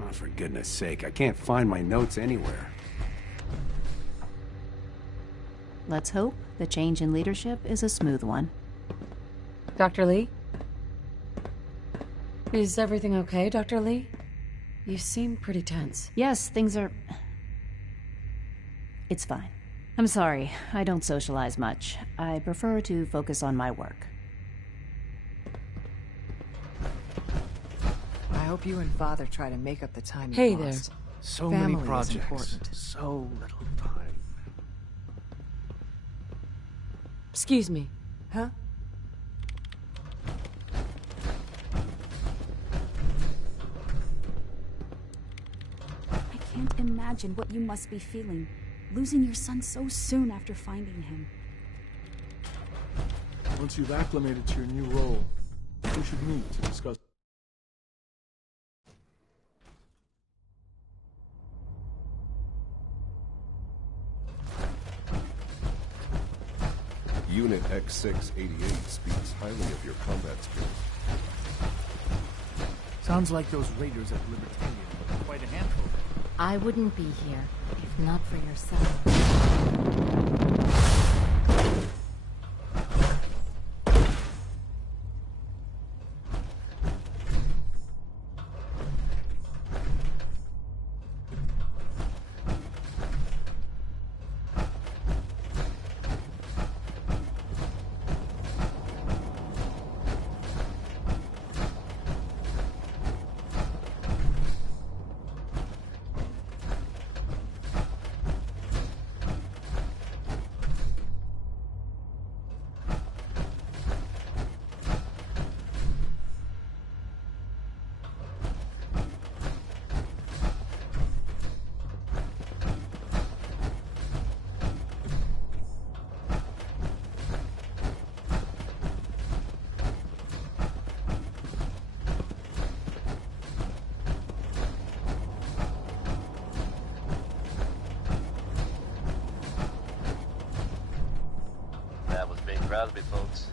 Oh, for goodness sake, I can't find my notes anywhere. Let's hope the change in leadership is a smooth one. Dr. Lee? Is everything okay, Dr. Lee? You seem pretty tense. Yes, things are... It's fine. I'm sorry, I don't socialize much. I prefer to focus on my work. I hope you and Father try to make up the time Hey you there. lost. So Family many is projects, important. so little time. Excuse me. Huh? I can't imagine what you must be feeling, losing your son so soon after finding him. Once you've acclimated to your new role, we should meet to discuss. Unit X688 speaks highly of your combat skills. Sounds like those raiders at Libertania were quite a handful. I wouldn't be here if not for yourself. Proud of me, folks.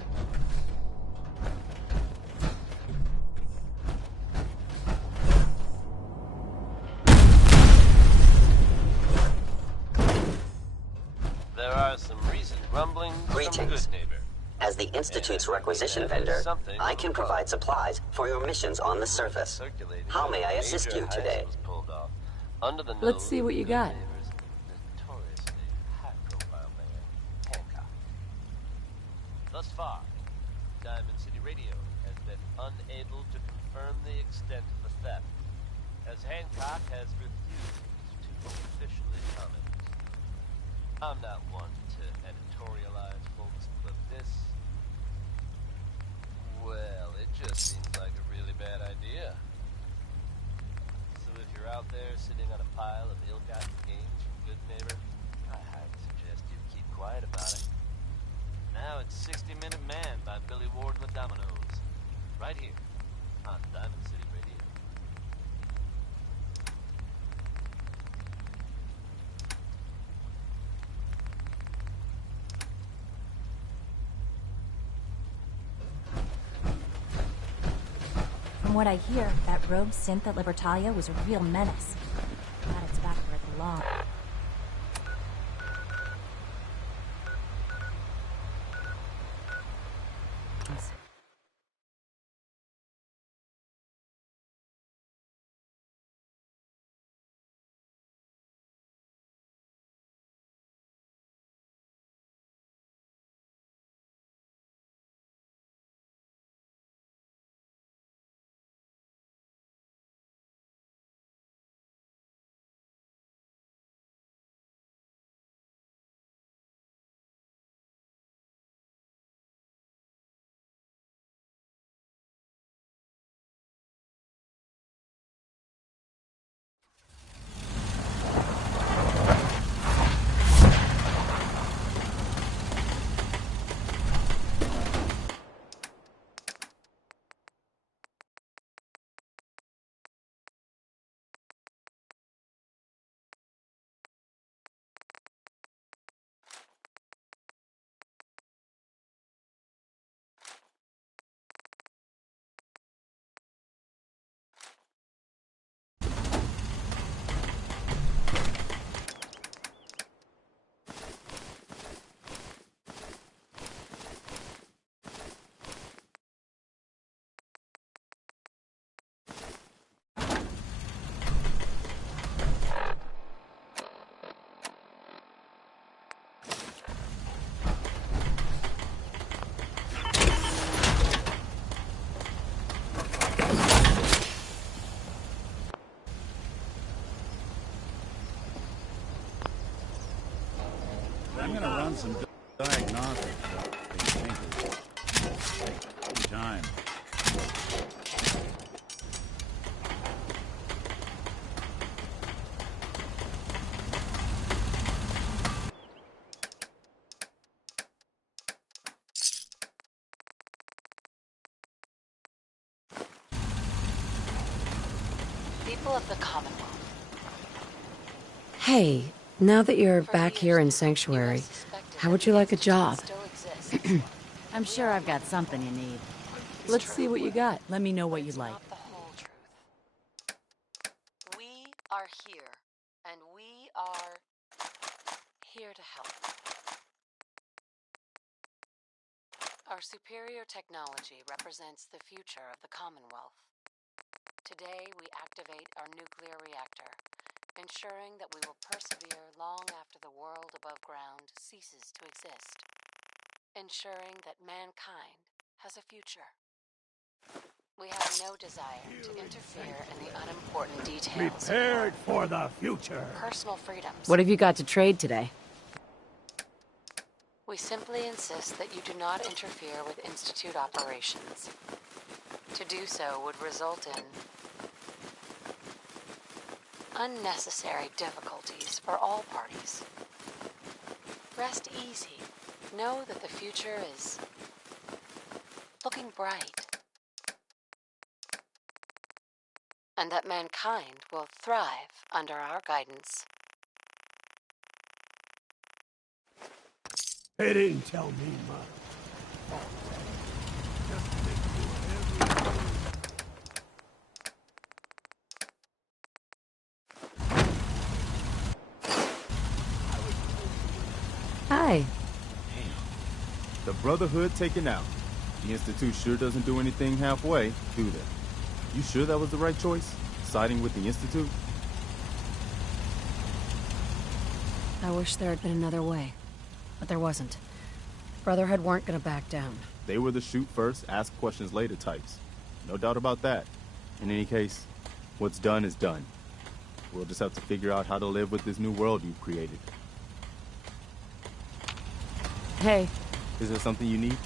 There are some recent rumblings from Good Neighbor. As the Institute's requisition vendor, I can provide supplies for your missions on the surface. How may I assist you today? Let's see what you got. Thus far, Diamond City Radio has been unable to confirm the extent of the theft, as Hancock has refused to officially comment. I'm not one to editorialize, folks, but this... well, it just seems like a really bad idea. So if you're out there sitting on a pile of ill-gotten gains from Good Neighbor, I highly suggest you keep quiet about it. Now it's 60-Minute Man by Billy Ward and the Dominoes. Right here on Diamond City Radio. From what I hear, that rogue synth at Libertalia was a real menace. Glad it's back where it belongs. I'm gonna run some diagnostics. Time. People of the Commonwealth. Hey, now that you're back here in Sanctuary, how would you like a job? I'm sure I've got something you need. Let's see what you got. Let me know what you'd like. Not the whole truth. We are here, and we are here to help. Our superior technology represents the future of the Commonwealth. Today, we activate our nuclear reactor, ensuring that we will persevere long after the world above ground ceases to exist. Ensuring that mankind has a future. We have no desire to interfere in the unimportant details. Prepared for the future. Personal freedoms. What have you got to trade today? We simply insist that you do not interfere with Institute operations. To do so would result in unnecessary difficulties for all parties. Rest easy. Know that the future is looking bright. And that mankind will thrive under our guidance. They didn't tell me much. Hi. The Brotherhood taken out. The Institute sure doesn't do anything halfway, do they? You sure that was the right choice? Siding with the Institute? I wish there had been another way, but there wasn't. Brotherhood weren't gonna back down. They were the shoot first, ask questions later types. No doubt about that. In any case, what's done is done. We'll just have to figure out how to live with this new world you've created. Hey. Is there something you need?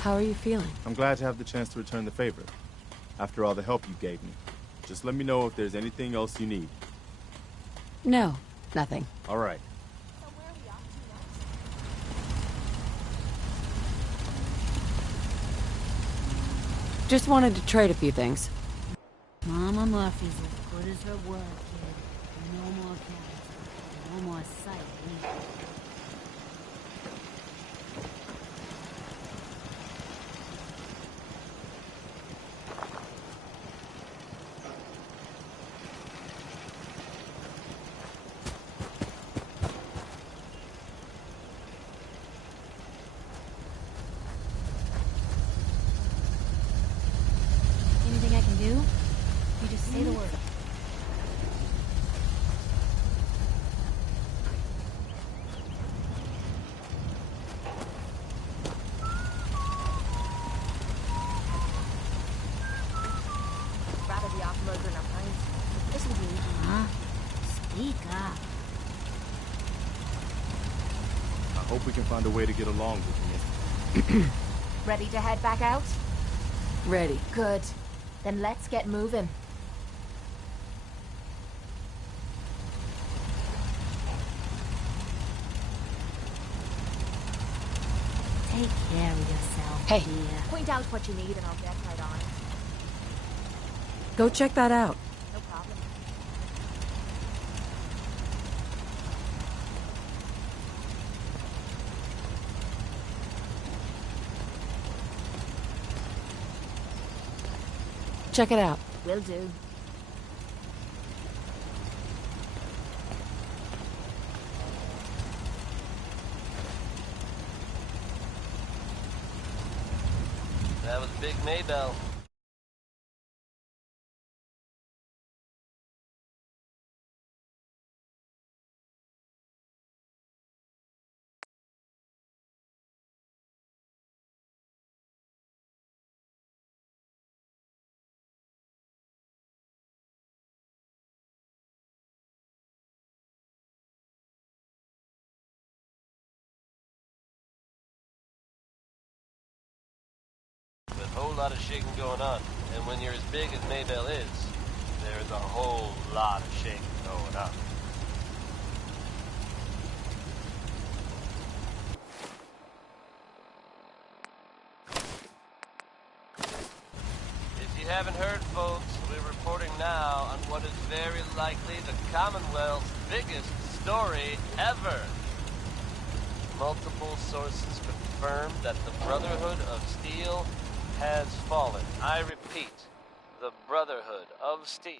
How are you feeling? I'm glad to have the chance to return the favor. After all the help you gave me. Just let me know if there's anything else you need. No, nothing. All right. Just wanted to trade a few things. Mama Murphy's as good as her word, kid. No more cats. No more sight. Anything I can do? You just say the word. Rather be off murder in our minds. Listen to me. Huh? Speak up. I hope we can find a way to get along with you. Ready to head back out? Ready. Good. Then let's get moving. Take care of yourself, Hey. dear. Point out what you need and I'll get right on it. Go check that out. No problem. Check it out. Will do. That was Big Maybell. With a whole lot of shaking going on. And when you're as big as Maybell is, there's a whole lot of shaking going on. If you haven't heard, folks, we're reporting now on what is very likely the Commonwealth's biggest story ever. multiple sources confirm that the Brotherhood of Steel has fallen. I repeat, the Brotherhood of Steel.